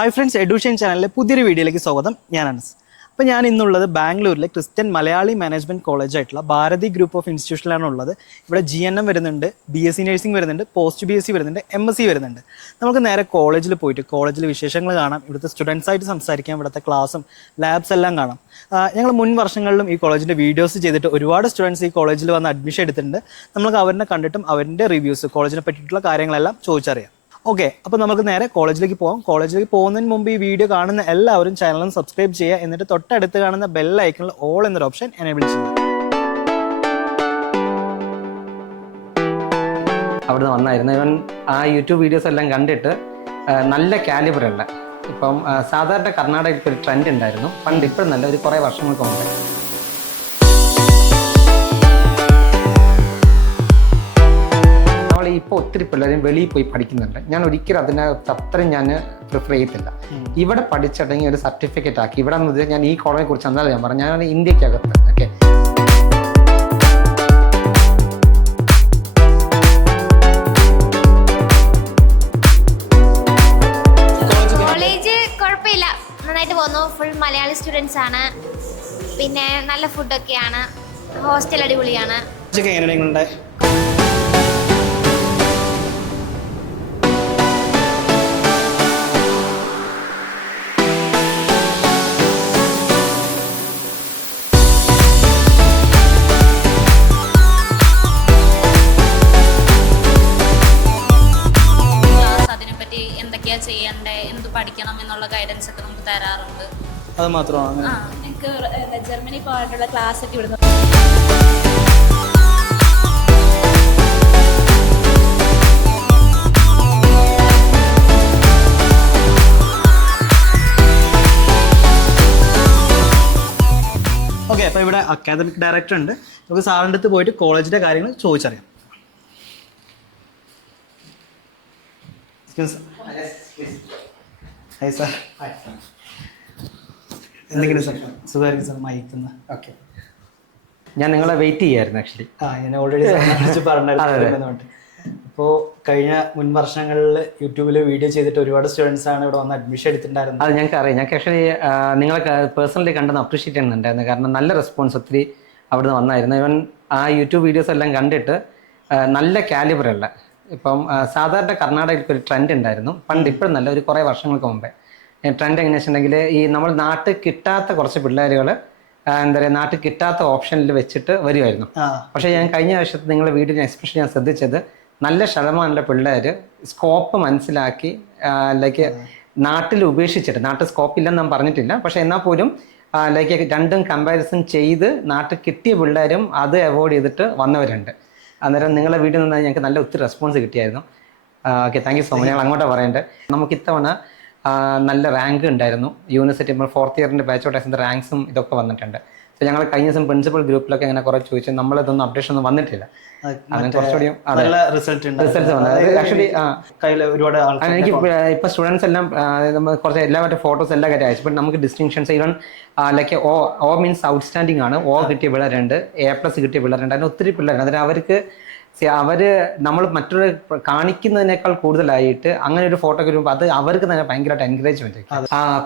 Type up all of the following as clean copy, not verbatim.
Hi friends, എഡ്യൂഷൻ ചാനലിലെ പുതിയൊരു വീഡിയോയിലേക്ക് സ്വാഗതം. ഞാൻ അനസ്. അപ്പോൾ ഞാൻ ഇന്നുള്ളത് ബാംഗ്ലൂരിലെ ക്രിസ്ത്യൻ മലയാളി മാനേജ്മെൻറ്റ് കോളേജായിട്ടുള്ള ഭാരതി ഗ്രൂപ്പ് ഓഫ് ഇൻസ്റ്റിറ്റ്യൂഷനിലാണ് ഉള്ളത്. ഇവിടെ GNM വരുന്നുണ്ട്, BSc നഴ്സിംഗ് വരുന്നുണ്ട്, പോസ്റ്റ് BSc വരുന്നുണ്ട്, MSc വരുന്നുണ്ട്. നമുക്ക് നേരെ കോളേജിൽ പോയിട്ട് കോളേജിൽ വിശേഷങ്ങൾ കാണാം, ഇവിടുത്തെ സ്റ്റുഡൻസായിട്ട് സംസാരിക്കാം, ഇവിടുത്തെ ക്ലാസ്സും ലാബ്സ് എല്ലാം കാണാം. ഞങ്ങൾ മുൻ വർഷങ്ങളിലും ഈ കോളേജിൻ്റെ വീഡിയോസ് ചെയ്തിട്ട് ഒരുപാട് സ്റ്റുഡൻസ് ഈ കോളേജിൽ വന്ന് അഡ്മിഷൻ എടുത്തിട്ടുണ്ട്. നമുക്ക് അവരെ കണ്ടിട്ടും അവരുടെ റിവ്യൂസ്, കോളേജിനെ പറ്റിയിട്ടുള്ള കാര്യങ്ങളെല്ലാം ചോദിച്ചറിയാം. ഓക്കെ, അപ്പോൾ നമുക്ക് നേരെ കോളേജിലേക്ക് പോകാം. കോളേജിലേക്ക് പോകുന്നതിന് മുമ്പ് ഈ വീഡിയോ കാണുന്ന എല്ലാവരും ചാനലും സബ്സ്ക്രൈബ് ചെയ്യുക. എന്നിട്ട് തൊട്ടടുത്ത് കാണുന്ന ബെൽ ഐക്കണിൽ ഓൾ എന്നൊരു ഓപ്ഷൻ എനേബിൾ ചെയ്യുക. അവിടുന്ന് വന്നായിരുന്നു ഇവൻ ആ യൂട്യൂബ് വീഡിയോസ് എല്ലാം കണ്ടിട്ട് നല്ല കാലിബറുള്ള ഇപ്പം സാധാരണ കർണാടകയിൽ ഒരു ട്രെൻഡ് ഉണ്ടായിരുന്നു പണ്ട്, ഇപ്പോഴും നല്ല ഒരു കുറേ വർഷങ്ങൾക്ക് മുമ്പ്. ഇപ്പോൾ ഒത്തിരി പിള്ളേരും വെളിയിൽ പോയി പഠിക്കുന്നുണ്ട്. ഞാൻ ഒരിക്കലും അതിനകത്ത് അത്രയും ഞാൻ പ്രിഫർ ചെയ്യത്തില്ല. ഇവിടെ പഠിച്ചിട്ടെങ്കിൽ ഒരു സർട്ടിഫിക്കറ്റ് ആക്കി ഇവിടെ നിന്ന് ഞാൻ ഈ കോളേജിനെ കുറിച്ച് എന്തായാലും ഞാൻ പറഞ്ഞു, ഞാൻ ഇന്ത്യക്കകത്ത് ഓക്കെ. കോളേജ് കുഴപ്പമില്ല, നന്നായിട്ട് പോകുന്നു. ഫുൾ മലയാളി സ്റ്റുഡൻസ് ആണ്, പിന്നെ നല്ല ഫുഡൊക്കെയാണ്, ഹോസ്റ്റൽ അടിപൊളിയാണ്. എങ്ങനെയുണ്ട്? ചെയ്യണ്ടേ, എന്ത് പഠിക്കണം എന്നുള്ള ഗൈഡൻസ് ഒക്കെ നമുക്ക് തരാറുണ്ട്. അത് മാത്രമാണ് എനിക്ക് ജർമ്മനി പോകാനുള്ള ക്ലാസ് ഒക്കെ ഇവിടുന്ന്. ഓക്കെ, അപ്പോൾ ഇവിടെ അക്കാദമിക് ഡയറക്ടർ ഉണ്ട്. നമുക്ക് സാറിൻ്റെ അടുത്ത് പോയിട്ട് കോളേജിൻ്റെ കാര്യങ്ങൾ ചോദിച്ചറിയാം. Hi sir. എന്തെങ്കിലും സാർ സുഖമായിരിക്കും സാർ മയക്കുന്നത്? ഓക്കെ, ഞാൻ നിങ്ങളെ വെയിറ്റ് ചെയ്യായിരുന്നു ആക്ച്വലി. ഞാൻ ഓൾറെഡി പറഞ്ഞിട്ടുണ്ട്. അപ്പോൾ കഴിഞ്ഞ മുൻ വർഷങ്ങളിൽ യൂട്യൂബിൽ വീഡിയോ ചെയ്തിട്ട് ഒരുപാട് സ്റ്റുഡൻസ് ആണ് ഇവിടെ വന്ന് അഡ്മിഷൻ എടുത്തിട്ടുണ്ടായിരുന്നത്. അത് ഞങ്ങൾക്ക് അറിയാം. ഞങ്ങൾക്ക് ആക്ച്വലി നിങ്ങളെ പേഴ്സണലി കണ്ടെന്ന് അപ്രീഷിയേറ്റ് ചെയ്യുന്നുണ്ടായിരുന്നു. കാരണം നല്ല റെസ്പോൺസ് ഒത്തിരി അവിടുന്ന് വന്നായിരുന്നു. ഇവൻ ആ യൂട്യൂബ് വീഡിയോസ് എല്ലാം കണ്ടിട്ട് നല്ല കാലിബറുള്ള ഇപ്പം സാധാരണ കർണാടകയിൽ ഒരു ട്രെൻഡ് ഉണ്ടായിരുന്നു പണ്ട്, ഇപ്പോഴും നല്ല ഒരു കുറേ വർഷങ്ങൾക്ക് മുമ്പേ. ട്രെൻഡ് എങ്ങനെയാണെന്ന് വെച്ചിട്ടുണ്ടെങ്കിൽ ഈ നമ്മൾ നാട്ടിൽ കിട്ടാത്ത കുറച്ച് പിള്ളേരുകൾ എന്താ പറയുക, നാട്ടിൽ കിട്ടാത്ത ഓപ്ഷനിൽ വെച്ചിട്ട് വരുമായിരുന്നു. പക്ഷേ ഞാൻ കഴിഞ്ഞ വർഷത്തെ നിങ്ങളുടെ വീഡിയോ എക്സ്പെഷ്യലി ഞാൻ ശ്രദ്ധിച്ചത് നല്ല ശതമാനമുള്ള പിള്ളേർ സ്കോപ്പ് മനസ്സിലാക്കി ലൈക്ക് നാട്ടിൽ ഉപേക്ഷിച്ചിട്ട്, നാട്ടിൽ സ്കോപ്പ് ഇല്ലെന്ന് ഞാൻ പറഞ്ഞിട്ടില്ല, പക്ഷേ എന്നാൽ പോലും ലൈക്ക് രണ്ടും കമ്പാരിസൺ ചെയ്ത് നാട്ടിൽ കിട്ടിയ പിള്ളേരും അത് അവോയ്ഡ് ചെയ്തിട്ട് വന്നവരുണ്ട്. അന്നേരം നിങ്ങളെ വീട്ടിൽ നിന്ന് ഞങ്ങൾക്ക് നല്ല ഒത്തിരി റെസ്പോൺസ് കിട്ടിയായിരുന്നു. Okay, thank you so much. ഞങ്ങൾ അങ്ങോട്ടാണ് പറയേണ്ടത്. നമുക്ക് ഇത്തവണ നല്ല റാങ്ക് ഉണ്ടായിരുന്നു. യൂണിവേഴ്സിറ്റി നമ്മൾ 4th ഇയറിൻ്റെ ബാച്ച് ഔട്ട് റാങ്ക്സും ഇതൊക്കെ വന്നിട്ടുണ്ട്. അപ്പോൾ ഞങ്ങൾ കഴിഞ്ഞ ദിവസം പ്രിൻസിപ്പൽ ഗ്രൂപ്പിലൊക്കെ അങ്ങനെ കുറേ ചോദിച്ചു, നമ്മളിതൊന്നും അപ്ഡേഷൻ ഒന്നും വന്നിട്ടില്ല. അങ്ങനെ കുറച്ചുകൂടിയും റിസൾട്ട്സ് വന്നത് ആക്ച്വലി ഒരുപാട് എനിക്ക് ഇപ്പോൾ സ്റ്റുഡൻസ് എല്ലാം നമ്മൾ കുറച്ച് എല്ലാവരുടെ ഫോട്ടോസ് എല്ലാ കാര്യം അയച്ചു. നമുക്ക് distinctions even like O means outstanding ആണ്, ഓ കിട്ടിയ പിള്ളേരുണ്ട്, A+ കിട്ടിയ പിള്ളേരുണ്ട്, അതിന് ഒത്തിരി പിള്ളേരുണ്ട്. അതിന് അവർക്ക് നമ്മൾ മറ്റൊരു കാണിക്കുന്നതിനേക്കാൾ കൂടുതലായിട്ട് അങ്ങനെ ഒരു ഫോട്ടോ വരുമ്പോൾ അത് അവർക്ക് തന്നെ ഭയങ്കരമായിട്ട് എൻകറേജ്മെന്റ്.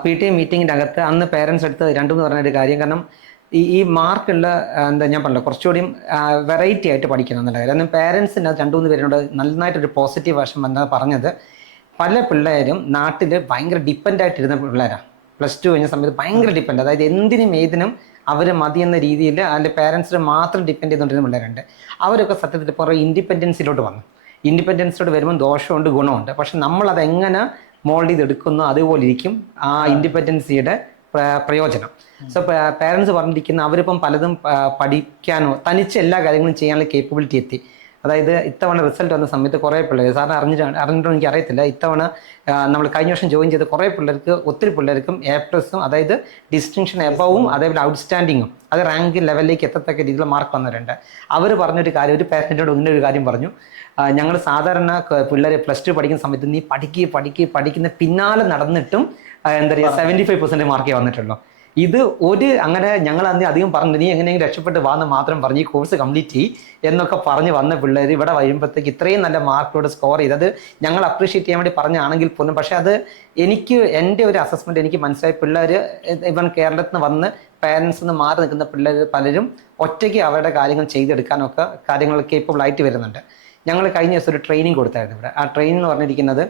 PTA മീറ്റിങ്ങിൻ്റെ അകത്ത് അന്ന് പേരൻസ് എടുത്ത് 2-3 പറഞ്ഞൊരു കാര്യം, കാരണം ഈ മാർക്കുള്ള എന്താ ഞാൻ പറഞ്ഞില്ല, കുറച്ചുകൂടിയും വെറൈറ്റി ആയിട്ട് പഠിക്കണം എന്നുള്ള കാര്യം. കാരണം പേരൻസിന് 2-3 പേരോട് നന്നായിട്ടൊരു പോസിറ്റീവ് വശം എന്താ പറഞ്ഞത്, പല പിള്ളേരും നാട്ടിൽ ഭയങ്കര ഡിപ്പെൻഡായിട്ടിരുന്ന പിള്ളേരാണ്. +2 കഴിഞ്ഞ സമയത്ത് ഭയങ്കര ഡിപ്പെൻഡ്, അതായത് എന്തിനും ഏതിനും അവർ മതി എന്ന രീതിയിൽ അതിൻ്റെ പേരൻസിനെ മാത്രം ഡിപ്പെൻഡ് ചെയ്തുകൊണ്ടിരുന്ന പിള്ളേരുണ്ട്. അവരൊക്കെ സത്യത്തിൽ പുറകെ ഇൻഡിപെൻഡൻസിലോട്ട് വന്നു. ഇൻഡിപെൻഡൻസിലോട്ട് വരുമ്പോൾ ദോഷമുണ്ട് ഗുണമുണ്ട്. പക്ഷെ നമ്മളത് എങ്ങനെ മോൾഡ് ചെയ്തെടുക്കുന്നു അതുപോലെ ഇരിക്കും ആ ഇൻഡിപെൻഡൻസിയുടെ പ്രയോജനം. സോ പേരൻസ് പറഞ്ഞിരിക്കുന്ന അവരിപ്പം പലതും പഠിക്കാനോ തനിച്ച് എല്ലാ കാര്യങ്ങളും ചെയ്യാനുള്ള കേപ്പബിലിറ്റി എത്തി. അതായത് ഇത്തവണ റിസൾട്ട് വന്ന സമയത്ത് കുറേ പിള്ളേർ, സാറിന് അറിഞ്ഞിട്ടോ എനിക്ക് അറിയത്തില്ല, ഇത്തവണ നമ്മൾ കഴിഞ്ഞ വർഷം ജോയിൻ ചെയ്ത കുറേ പിള്ളേർക്ക്, ഒത്തിരി പിള്ളേർക്കും A+, അതായത് ഡിസ്റ്റിങ്ഷൻ എബവും അതേപോലെ ഔട്ട്സ്റ്റാൻഡിങ്ങും, അത് റാങ്ക് ലെവലിലേക്ക് എത്തത്തക്ക രീതിയിലുള്ള മാർക്ക് വന്നവരുണ്ട്. അവർ പറഞ്ഞൊരു കാര്യം, ഒരു പേരൻറ്റിനോട് ഇങ്ങനെ ഒരു കാര്യം പറഞ്ഞു, ഞങ്ങൾ സാധാരണ പിള്ളേർ +2 പഠിക്കുന്ന സമയത്ത് നീ പഠിക്കുന്ന പിന്നാലെ നടന്നിട്ടും എന്താ പറയുക 75% മാർക്കേ വന്നിട്ടുള്ളൂ. ഇത് അങ്ങനെ ഞങ്ങൾ അധികം പറഞ്ഞു നീ എങ്ങനെയെങ്കിലും രക്ഷപ്പെട്ട് വാന്ന് മാത്രം പറഞ്ഞ് ഈ കോഴ്സ് കംപ്ലീറ്റ് ചെയ്യും എന്നൊക്കെ പറഞ്ഞ് വന്ന പിള്ളേർ ഇവിടെ വരുമ്പോഴത്തേക്ക് ഇത്രയും നല്ല മാർക്കോട് സ്കോർ ചെയ്തത് ഞങ്ങൾ അപ്രീഷിയേറ്റ് ചെയ്യാൻ വേണ്ടി പറഞ്ഞാണെങ്കിൽ പോലും, പക്ഷെ അത് എൻ്റെ ഒരു അസസ്മെന്റ് എനിക്ക് മനസ്സിലായി. പിള്ളേർ ഇവൻ കേരളത്തിൽ നിന്ന് വന്ന് പേരൻസ് നിന്ന് മാറി നിൽക്കുന്ന പിള്ളേർ പലരും ഒറ്റയ്ക്ക് അവരുടെ കാര്യങ്ങൾ ചെയ്തെടുക്കാനൊക്കെ കാര്യങ്ങൾ കേപ്പബിൾ ആയിട്ട് വരുന്നുണ്ട്. ഞങ്ങൾ കഴിഞ്ഞ ദിവസം ഒരു ട്രെയിനിങ് കൊടുത്തായിരുന്നു ഇവിടെ. ആ ട്രെയിനിങ് എന്ന് പറഞ്ഞിരിക്കുന്നത്,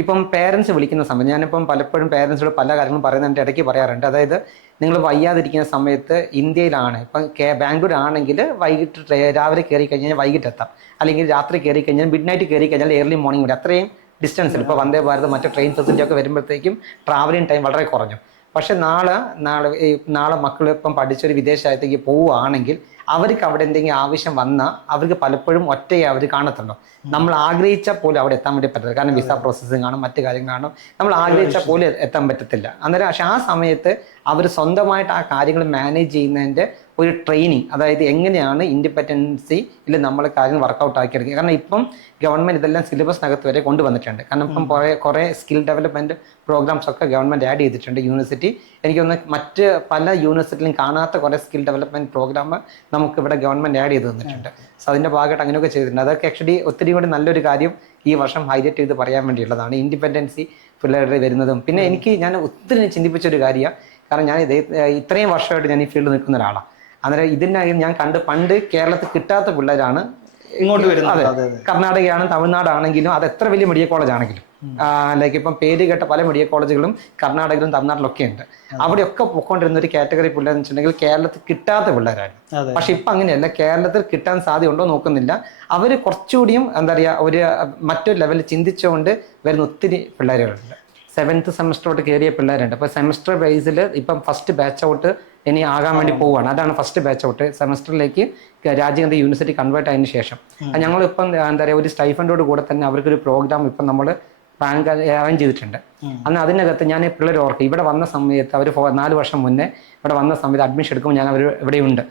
ഇപ്പം പേരൻസ് വിളിക്കുന്ന സമയത്ത് ഞാനിപ്പം പലപ്പോഴും പേരൻസിനോട് പല കാര്യങ്ങളും പറയുന്നതിൻ്റെ ഇടയ്ക്ക് പറയാറുണ്ട്. അതായത് നിങ്ങൾ വയ്യാതിരിക്കുന്ന സമയത്ത് ഇന്ത്യയിലാണ്, ഇപ്പം ബാംഗ്ലൂർ ആണെങ്കിൽ വൈകിട്ട് രാവിലെ കയറി കഴിഞ്ഞാൽ വൈകിട്ട് എത്താം, അല്ലെങ്കിൽ രാത്രി കയറി കഴിഞ്ഞാൽ മിഡ് നൈറ്റ് കയറി കഴിഞ്ഞാൽ ഏർലി മോർണിംഗ് വരെ, അത്രയും ഡിസ്റ്റൻസിൽ ഇപ്പോൾ വന്ദേ ഭാരത് മറ്റു ട്രെയിൻ ഫെസിലിറ്റി ഒക്കെ വരുമ്പോഴത്തേക്കും ട്രാവലിംഗ് ടൈം വളരെ കുറഞ്ഞു. പക്ഷെ നാളെ മക്കൾ ഇപ്പം പഠിച്ചൊരു വിദേശ രാജ്യത്തേക്ക് പോവുകയാണെങ്കിൽ അവർക്ക് അവിടെ എന്തെങ്കിലും ആവശ്യം വന്നാൽ അവർക്ക് പലപ്പോഴും ഒറ്റയെ അവർ കാണത്തുള്ളൂ. നമ്മൾ ആഗ്രഹിച്ചാൽ പോലും അവിടെ എത്താൻ വേണ്ടി പറ്റത്തില്ല. കാരണം വിസ പ്രോസസ്സിങ് കാണും, മറ്റു കാര്യങ്ങൾ കാണും, നമ്മൾ ആഗ്രഹിച്ചാൽ പോലും എത്താൻ പറ്റത്തില്ല. അന്നേരം പക്ഷെ ആ സമയത്ത് അവർ സ്വന്തമായിട്ട് ആ കാര്യങ്ങൾ മാനേജ് ചെയ്യുന്നതിൻ്റെ ഒരു ട്രെയിനിങ്, അതായത് എങ്ങനെയാണ് ഇൻഡിപെൻഡൻസി ഇല്ല നമ്മൾ കാര്യങ്ങൾ വർക്കൗട്ട് ആക്കിയെടുക്കുക. കാരണം ഇപ്പം ഗവൺമെന്റ് ഇതെല്ലാം സിലബസിനകത്ത് വരെ കൊണ്ടുവന്നിട്ടുണ്ട്. കാരണം ഇപ്പം കുറേ സ്കിൽ ഡെവലപ്മെന്റ് പ്രോഗ്രാംസ് ഒക്കെ ഗവൺമെന്റ് ആഡ് ചെയ്തിട്ടുണ്ട്. യൂണിവേഴ്സിറ്റി എനിക്കൊന്ന് മറ്റ് പല യൂണിവേഴ്സിറ്റിയിലും കാണാത്ത കുറേ സ്കിൽ ഡെവലപ്മെന്റ് പ്രോഗ്രാം നമുക്ക് ഇവിടെ ഗവൺമെന്റ് ആഡ് ചെയ്ത് തന്നിട്ടുണ്ട്. സോ അതിന്റെ ഭാഗമായിട്ട് അങ്ങനെയൊക്കെ ചെയ്തിട്ടുണ്ട്. അതൊക്കെ ആക്ച്വലി ഒത്തിരി കൂടി നല്ലൊരു കാര്യം ഈ വർഷം ഹൈലൈറ്റ് ചെയ്ത് പറയാൻ വേണ്ടിയുള്ളതാണ്, ഇൻഡിപെൻഡൻസി പിള്ളേരുടെ വരുന്നതും. പിന്നെ ഞാൻ ഒത്തിരി ചിന്തിപ്പിച്ച ഒരു കാര്യമാണ്. കാരണം ഞാൻ ഇത്രയും വർഷമായിട്ട് ഞാൻ ഈ ഫീൽഡിൽ നിൽക്കുന്ന ഒരാളാണ്. അന്നേരം ഇതിനകം ഞാൻ പണ്ട് കേരളത്തിൽ കിട്ടാത്ത പിള്ളേരാണ് ഇങ്ങോട്ട് വരുന്നത്. കർണാടകയാണ്, തമിഴ്നാടാണെങ്കിലും അത് എത്ര വലിയ മെഡിക്കൽ കോളേജ് ആണെങ്കിലും, ലൈക്ക് ഇപ്പം പേര് കേട്ട പല മെഡിക്കൽ കോളേജുകളും കർണാടകയിലും തമിഴ്നാട്ടിലൊക്കെ ഉണ്ട്. അവിടെയൊക്കെ പൊയ്ക്കൊണ്ടിരുന്ന ഒരു കാറ്റഗറി പിള്ളേർ എന്ന് വെച്ചിട്ടുണ്ടെങ്കിൽ കേരളത്തിൽ കിട്ടാത്ത പിള്ളേരാണ്. പക്ഷെ ഇപ്പൊ അങ്ങനെയല്ല, കേരളത്തിൽ കിട്ടാൻ സാധ്യതയുണ്ടോ നോക്കുന്നില്ല. അവര് കുറച്ചുകൂടിയും എന്താ പറയുക മറ്റൊരു ലെവലിൽ ചിന്തിച്ചുകൊണ്ട് വരുന്ന ഒത്തിരി പിള്ളേരുകളുണ്ട്. 7th സെമസ്റ്ററോട്ട് കയറിയ പിള്ളേരുണ്ട്. അപ്പോൾ സെമസ്റ്റർ ബേസിൽ ഇപ്പം ഫസ്റ്റ് ബാച്ച് ഔട്ട് ഇനി ആകാൻ വേണ്ടി പോവുകയാണ്. അതാണ് ഫസ്റ്റ് ബാച്ച് ഔട്ട്. സെമസ്റ്ററിലേക്ക് രാജ്യാന്തര യൂണിവേഴ്സിറ്റി കൺവേർട്ട് ആയതിനു ശേഷം ഞങ്ങളിപ്പം എന്താ പറയുക ഒരു സ്റ്റൈഫൻഡോട് കൂടെ തന്നെ അവർക്കൊരു പ്രോഗ്രാം ഇപ്പം നമ്മൾ അറേഞ്ച് ചെയ്തിട്ടുണ്ട്. അതിനകത്ത് ഞാൻ പിള്ളേർ ഓർക്കും, ഇവിടെ വന്ന സമയത്ത് അവർ 4 വർഷം മുന്നേ ഇവിടെ വന്ന സമയത്ത് അഡ്മിഷൻ എടുക്കുമ്പോൾ ഞാൻ ഇവിടെയുണ്ട്.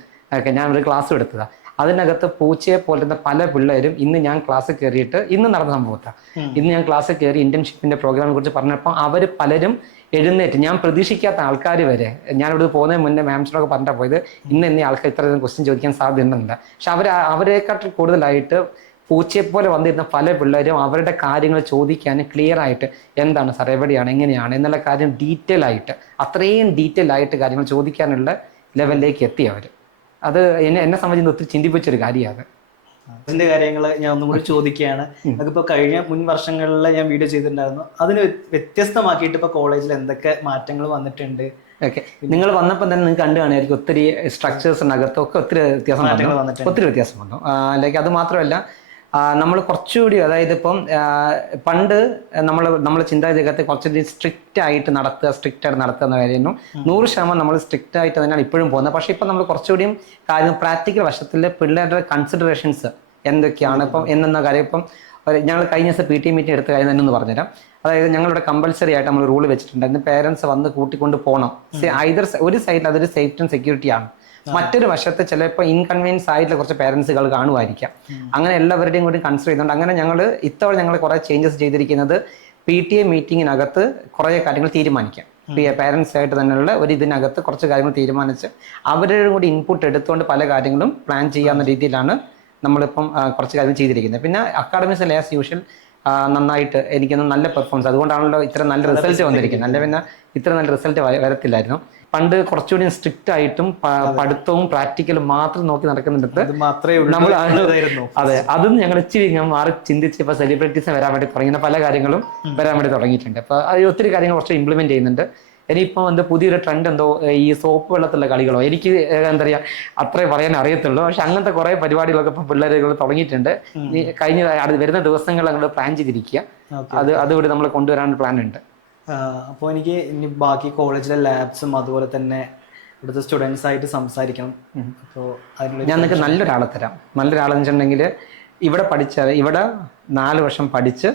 ഞാൻ ഒരു ക്ലാസ് എടുത്തതാണ്. അതിനകത്ത് പൂച്ചയെ പോലുന്ന പല പിള്ളേരും ഇന്ന് ഞാൻ ക്ലാസ് കയറിയിട്ട് ഇന്ന് നടന്ന സംഭവത്താണ്. ഇന്ന് ഞാൻ ക്ലാസ് കയറി ഇന്റേൺഷിപ്പിന്റെ പ്രോഗ്രാമിനെ കുറിച്ച് പറഞ്ഞപ്പോൾ അവർ പലരും എഴുന്നേറ്റ്, ഞാൻ പ്രതീക്ഷിക്കാത്ത ആൾക്കാർ വരെ, ഞാനിവിടെ പോകുന്നതിന് മുന്നേ മാംസിനൊക്കെ പറഞ്ഞാൽ പോയത് ഇന്ന് ആൾക്കാർ ഇത്രയധികം ക്വസ്റ്റ്യൻ ചോദിക്കാൻ സാധ്യതയുണ്ടെന്നില്ല. പക്ഷെ അവരെക്കാട്ടിൽ കൂടുതലായിട്ട് പൂച്ചയെപ്പോലെ വന്നിരുന്ന പല പിള്ളേരും അവരുടെ കാര്യങ്ങൾ ചോദിക്കാൻ ക്ലിയർ ആയിട്ട് എന്താണ് സാർ, എവിടെയാണ്, എങ്ങനെയാണ് എന്നുള്ള കാര്യം അത്രയും ഡീറ്റെയിൽ ആയിട്ട് കാര്യങ്ങൾ ചോദിക്കാനുള്ള ലെവലിലേക്ക് എത്തി അവർ. അത് എന്നെ സംബന്ധിച്ച് ഒത്തിരി ചിന്തിപ്പിച്ചൊരു കാര്യമാണ്. അതിന്റെ കാര്യങ്ങൾ ഞാൻ ഒന്നും കൂടി ചോദിക്കുകയാണ്. നമുക്കിപ്പോൾ കഴിഞ്ഞ മുൻ വർഷങ്ങളിൽ ഞാൻ വീഡിയോ ചെയ്തിട്ടുണ്ടായിരുന്നു. അതിന് വ്യത്യസ്തമാക്കിയിട്ട് ഇപ്പൊ കോളേജിൽ എന്തൊക്കെ മാറ്റങ്ങൾ വന്നിട്ടുണ്ട്? ഓക്കെ, നിങ്ങൾ വന്നപ്പോൾ തന്നെ നിങ്ങൾക്ക് കണ്ടു കാണുമായിരിക്കും ഒത്തിരി സ്ട്രക്ചേഴ്സിനകത്തൊക്കെ ഒത്തിരി വ്യത്യാസം വന്നു. ലൈക്ക് അത് മാത്രമല്ല, നമ്മൾ കുറച്ചുകൂടി അതായത് ഇപ്പം പണ്ട് നമ്മൾ ചിന്താഗതിക്കകത്ത് കുറച്ചുകൂടി സ്ട്രിക്റ്റ് ആയിട്ട് നടത്തുക എന്ന കാര്യമായിരുന്നു. 100% നമ്മൾ സ്ട്രിക്റ്റ് ആയിട്ട് തന്നെയാണ് ഇപ്പോഴും പോകുന്നത്. പക്ഷെ ഇപ്പം നമ്മൾ കുറച്ചുകൂടിയും കാര്യം പ്രാക്ടിക്കൽ വശത്തിൽ പിള്ളേരുടെ കൺസിഡറേഷൻസ് എന്തൊക്കെയാണ് ഇപ്പം എന്ന കാര്യം. ഇപ്പം ഞങ്ങൾ കഴിഞ്ഞ ദിവസം PT മീറ്റിംഗ് എടുത്ത കാര്യം തന്നെ ഒന്ന് പറഞ്ഞുതരാം. അതായത് ഞങ്ങളിവിടെ കമ്പൽസറി ആയിട്ട് നമ്മൾ റൂൾ വെച്ചിട്ടുണ്ടായിരുന്നു, പേരൻസ് വന്ന് കൂട്ടിക്കൊണ്ട് പോകണം. ഒരു സൈഡിൽ അതൊരു സേഫ്റ്റി ആൻഡ് സെക്യൂരിറ്റി ആണ്, മറ്റൊരു വശത്ത് ചിലപ്പോൾ ഇൻകൺവീനിയൻസ് ആയിട്ടുള്ള കുറച്ച് പേരൻസുകൾ കാണുമായിരിക്കാം. അങ്ങനെ എല്ലാവരുടെയും കൂടി കൺസിഡർ ചെയ്തുകൊണ്ട് അങ്ങനെ ഇത്തവണ ഞങ്ങൾ കുറേ ചേഞ്ചസ് ചെയ്തിരിക്കുന്നത് PTA മീറ്റിങ്ങിനകത്ത് കുറേ കാര്യങ്ങൾ തീരുമാനിക്കാം. പേരൻസ് ആയിട്ട് തന്നെയുള്ള ഒരു ഇതിനകത്ത് കുറച്ച് കാര്യങ്ങൾ തീരുമാനിച്ച് അവരുടെ കൂടി ഇൻപുട്ട് എടുത്തുകൊണ്ട് പല കാര്യങ്ങളും പ്ലാൻ ചെയ്യാവുന്ന രീതിയിലാണ് നമ്മളിപ്പം കുറച്ച് കാര്യങ്ങൾ ചെയ്തിരിക്കുന്നത്. പിന്നെ അക്കാഡമിക്സിൽ ആസ് യൂഷ്വൽ നന്നായിട്ട് എനിക്കൊന്നും നല്ല പെർഫോമൻസ്, അതുകൊണ്ടാണല്ലോ ഇത്ര നല്ല റിസൾട്ട് വന്നിരിക്കുന്നത്. അല്ല പിന്നെ ഇത്ര നല്ല റിസൾട്ട് വരത്തില്ലായിരുന്നു. പണ്ട് കുറച്ചുകൂടി സ്ട്രിക്റ്റ് ആയിട്ടും പഠിത്തവും പ്രാക്ടിക്കലും മാത്രം നോക്കി നടക്കുന്നിടത്ത് നമ്മൾ അതെ അതും ഞങ്ങൾ ഇച്ചിരി മാറി ചിന്തിച്ച് ഇപ്പൊ സെലിബ്രിറ്റീസ് വരാൻ വേണ്ടി തുടങ്ങിയ പല കാര്യങ്ങളും വരാൻ വേണ്ടി തുടങ്ങിയിട്ടുണ്ട്. അപ്പൊ ഒത്തിരി കാര്യങ്ങൾ കുറച്ച് ഇംപ്ലിമെന്റ് ചെയ്യുന്നുണ്ട്. ഇനിയിപ്പോൾ പുതിയൊരു ട്രെൻഡ് ഈ സോപ്പ് വെള്ളത്തിലുള്ള കളികളോ, എനിക്ക് എന്താ പറയുക അത്രേ പറയാൻ അറിയത്തുള്ളൂ. പക്ഷെ അങ്ങനത്തെ കുറെ പരിപാടികളൊക്കെ ഇപ്പൊ പിള്ളേരുകൾ തുടങ്ങിയിട്ടുണ്ട്. വരുന്ന ദിവസങ്ങൾ ഞങ്ങൾ പ്ലാൻ ചെയ്തിരിക്കുക. അതുകൂടി നമ്മൾ കൊണ്ടുവരാൻ പ്ലാൻ ഉണ്ട്. അപ്പോൾ എനിക്ക് ഇനി ബാക്കി കോളേജിലെ ലാബ്സും അതുപോലെ തന്നെ ഇവിടുത്തെ സ്റ്റുഡൻസ് ആയിട്ട് സംസാരിക്കണം. അപ്പോൾ ഞാൻ നിങ്ങൾക്ക് നല്ലൊരാളെ തരാം. നല്ലൊരാളെന്ന് വെച്ചിട്ടുണ്ടെങ്കിൽ ഇവിടെ 4 വർഷം പഠിച്ച്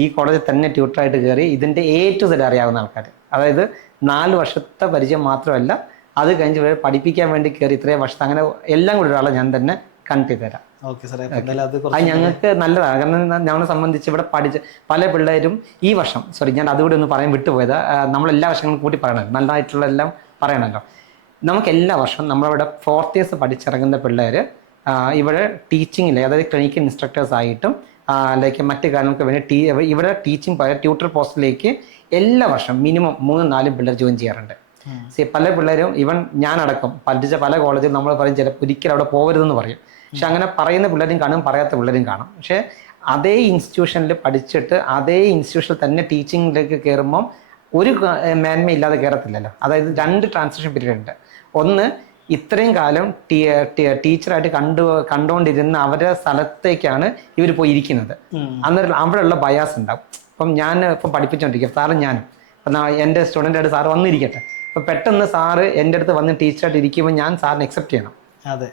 ഈ കോളേജിൽ തന്നെ ട്യൂട്ടറായിട്ട് കയറി ഇതിൻ്റെ A to Z അറിയാവുന്ന ആൾക്കാർ. അതായത് 4 വർഷത്തെ പരിചയം മാത്രമല്ല, അത് കഴിഞ്ഞ് പഠിപ്പിക്കാൻ വേണ്ടി കയറി ഇത്രയും വർഷത്തെ, അങ്ങനെ എല്ലാം കൂടി ഒരാളെ ഞാൻ തന്നെ കണക്ട് ചെയ്ത് തരാം. അത് ഞങ്ങൾക്ക് നല്ലതാണ്. കാരണം ഞങ്ങളെ സംബന്ധിച്ച് ഇവിടെ പഠിച്ച് പല പിള്ളേരും ഈ വർഷം ഞാൻ അതുകൂടി ഒന്ന് പറയാൻ വിട്ടുപോയത്, നമ്മളെല്ലാ വർഷങ്ങളും കൂട്ടി പറയണം, നല്ലതായിട്ടുള്ള എല്ലാം പറയണല്ലോ. നമുക്ക് എല്ലാ വർഷവും നമ്മളിവിടെ 4th ഇയേഴ്സ് പഠിച്ചിറങ്ങുന്ന പിള്ളേർ ഇവിടെ ടീച്ചിങ്ങിൽ, അതായത് ക്ലിനിക്കൽ ഇൻസ്ട്രക്ടേഴ്സ് ആയിട്ടും ലൈക്ക് മറ്റു കാര്യങ്ങൾക്ക് വേണ്ടി ഇവിടെ ടീച്ചിങ് ട്യൂട്ടർ പോസ്റ്റിലേക്ക് എല്ലാ വർഷം മിനിമം 3-4 പിള്ളേർ ജോയിൻ ചെയ്യാറുണ്ട്. പല പിള്ളേരും ഈവൻ ഞാനടക്കം പഠിച്ച പല കോളേജിൽ നമ്മൾ പറയും ചിലപ്പോൾ ഒരിക്കലും അവിടെ പോകരുതെന്ന് പറയും. പക്ഷെ അങ്ങനെ പറയുന്ന പിള്ളേരും കാണും, പറയാത്ത പിള്ളേരും കാണും. പക്ഷേ അതേ ഇൻസ്റ്റിറ്റ്യൂഷനിൽ പഠിച്ചിട്ട് അതേ ഇൻസ്റ്റിറ്റ്യൂഷനിൽ തന്നെ ടീച്ചിങ്ങിലേക്ക് കയറുമ്പം ഒരു മേന്മയില്ലാതെ കയറത്തില്ലല്ലോ. അതായത് 2 ട്രാൻസിഷൻ പീരീഡ് ഉണ്ട്. ഒന്ന്, ഇത്രയും കാലം ടീച്ചറായിട്ട് കണ്ടുകൊണ്ടിരുന്ന അവരുടെ സ്ഥലത്തേക്കാണ് ഇവർ പോയി ഇരിക്കുന്നത്. അന്നേരം അവിടെയുള്ള ബയാസ് ഉണ്ടാവും. ഇപ്പം ഞാൻ ഇപ്പം പഠിപ്പിച്ചുകൊണ്ടിരിക്കുക, സാറും ഞാനും ഇപ്പം എൻ്റെ സ്റ്റുഡൻ്റായിട്ട് സാറ് വന്നിരിക്കട്ടെ. ഇപ്പം പെട്ടെന്ന് സാറ് എൻ്റെ അടുത്ത് വന്ന് ടീച്ചറായിട്ട് ഇരിക്കുമ്പോൾ ഞാൻ സാറിനെ അക്സെപ്റ്റ് ചെയ്യണം. അതെ,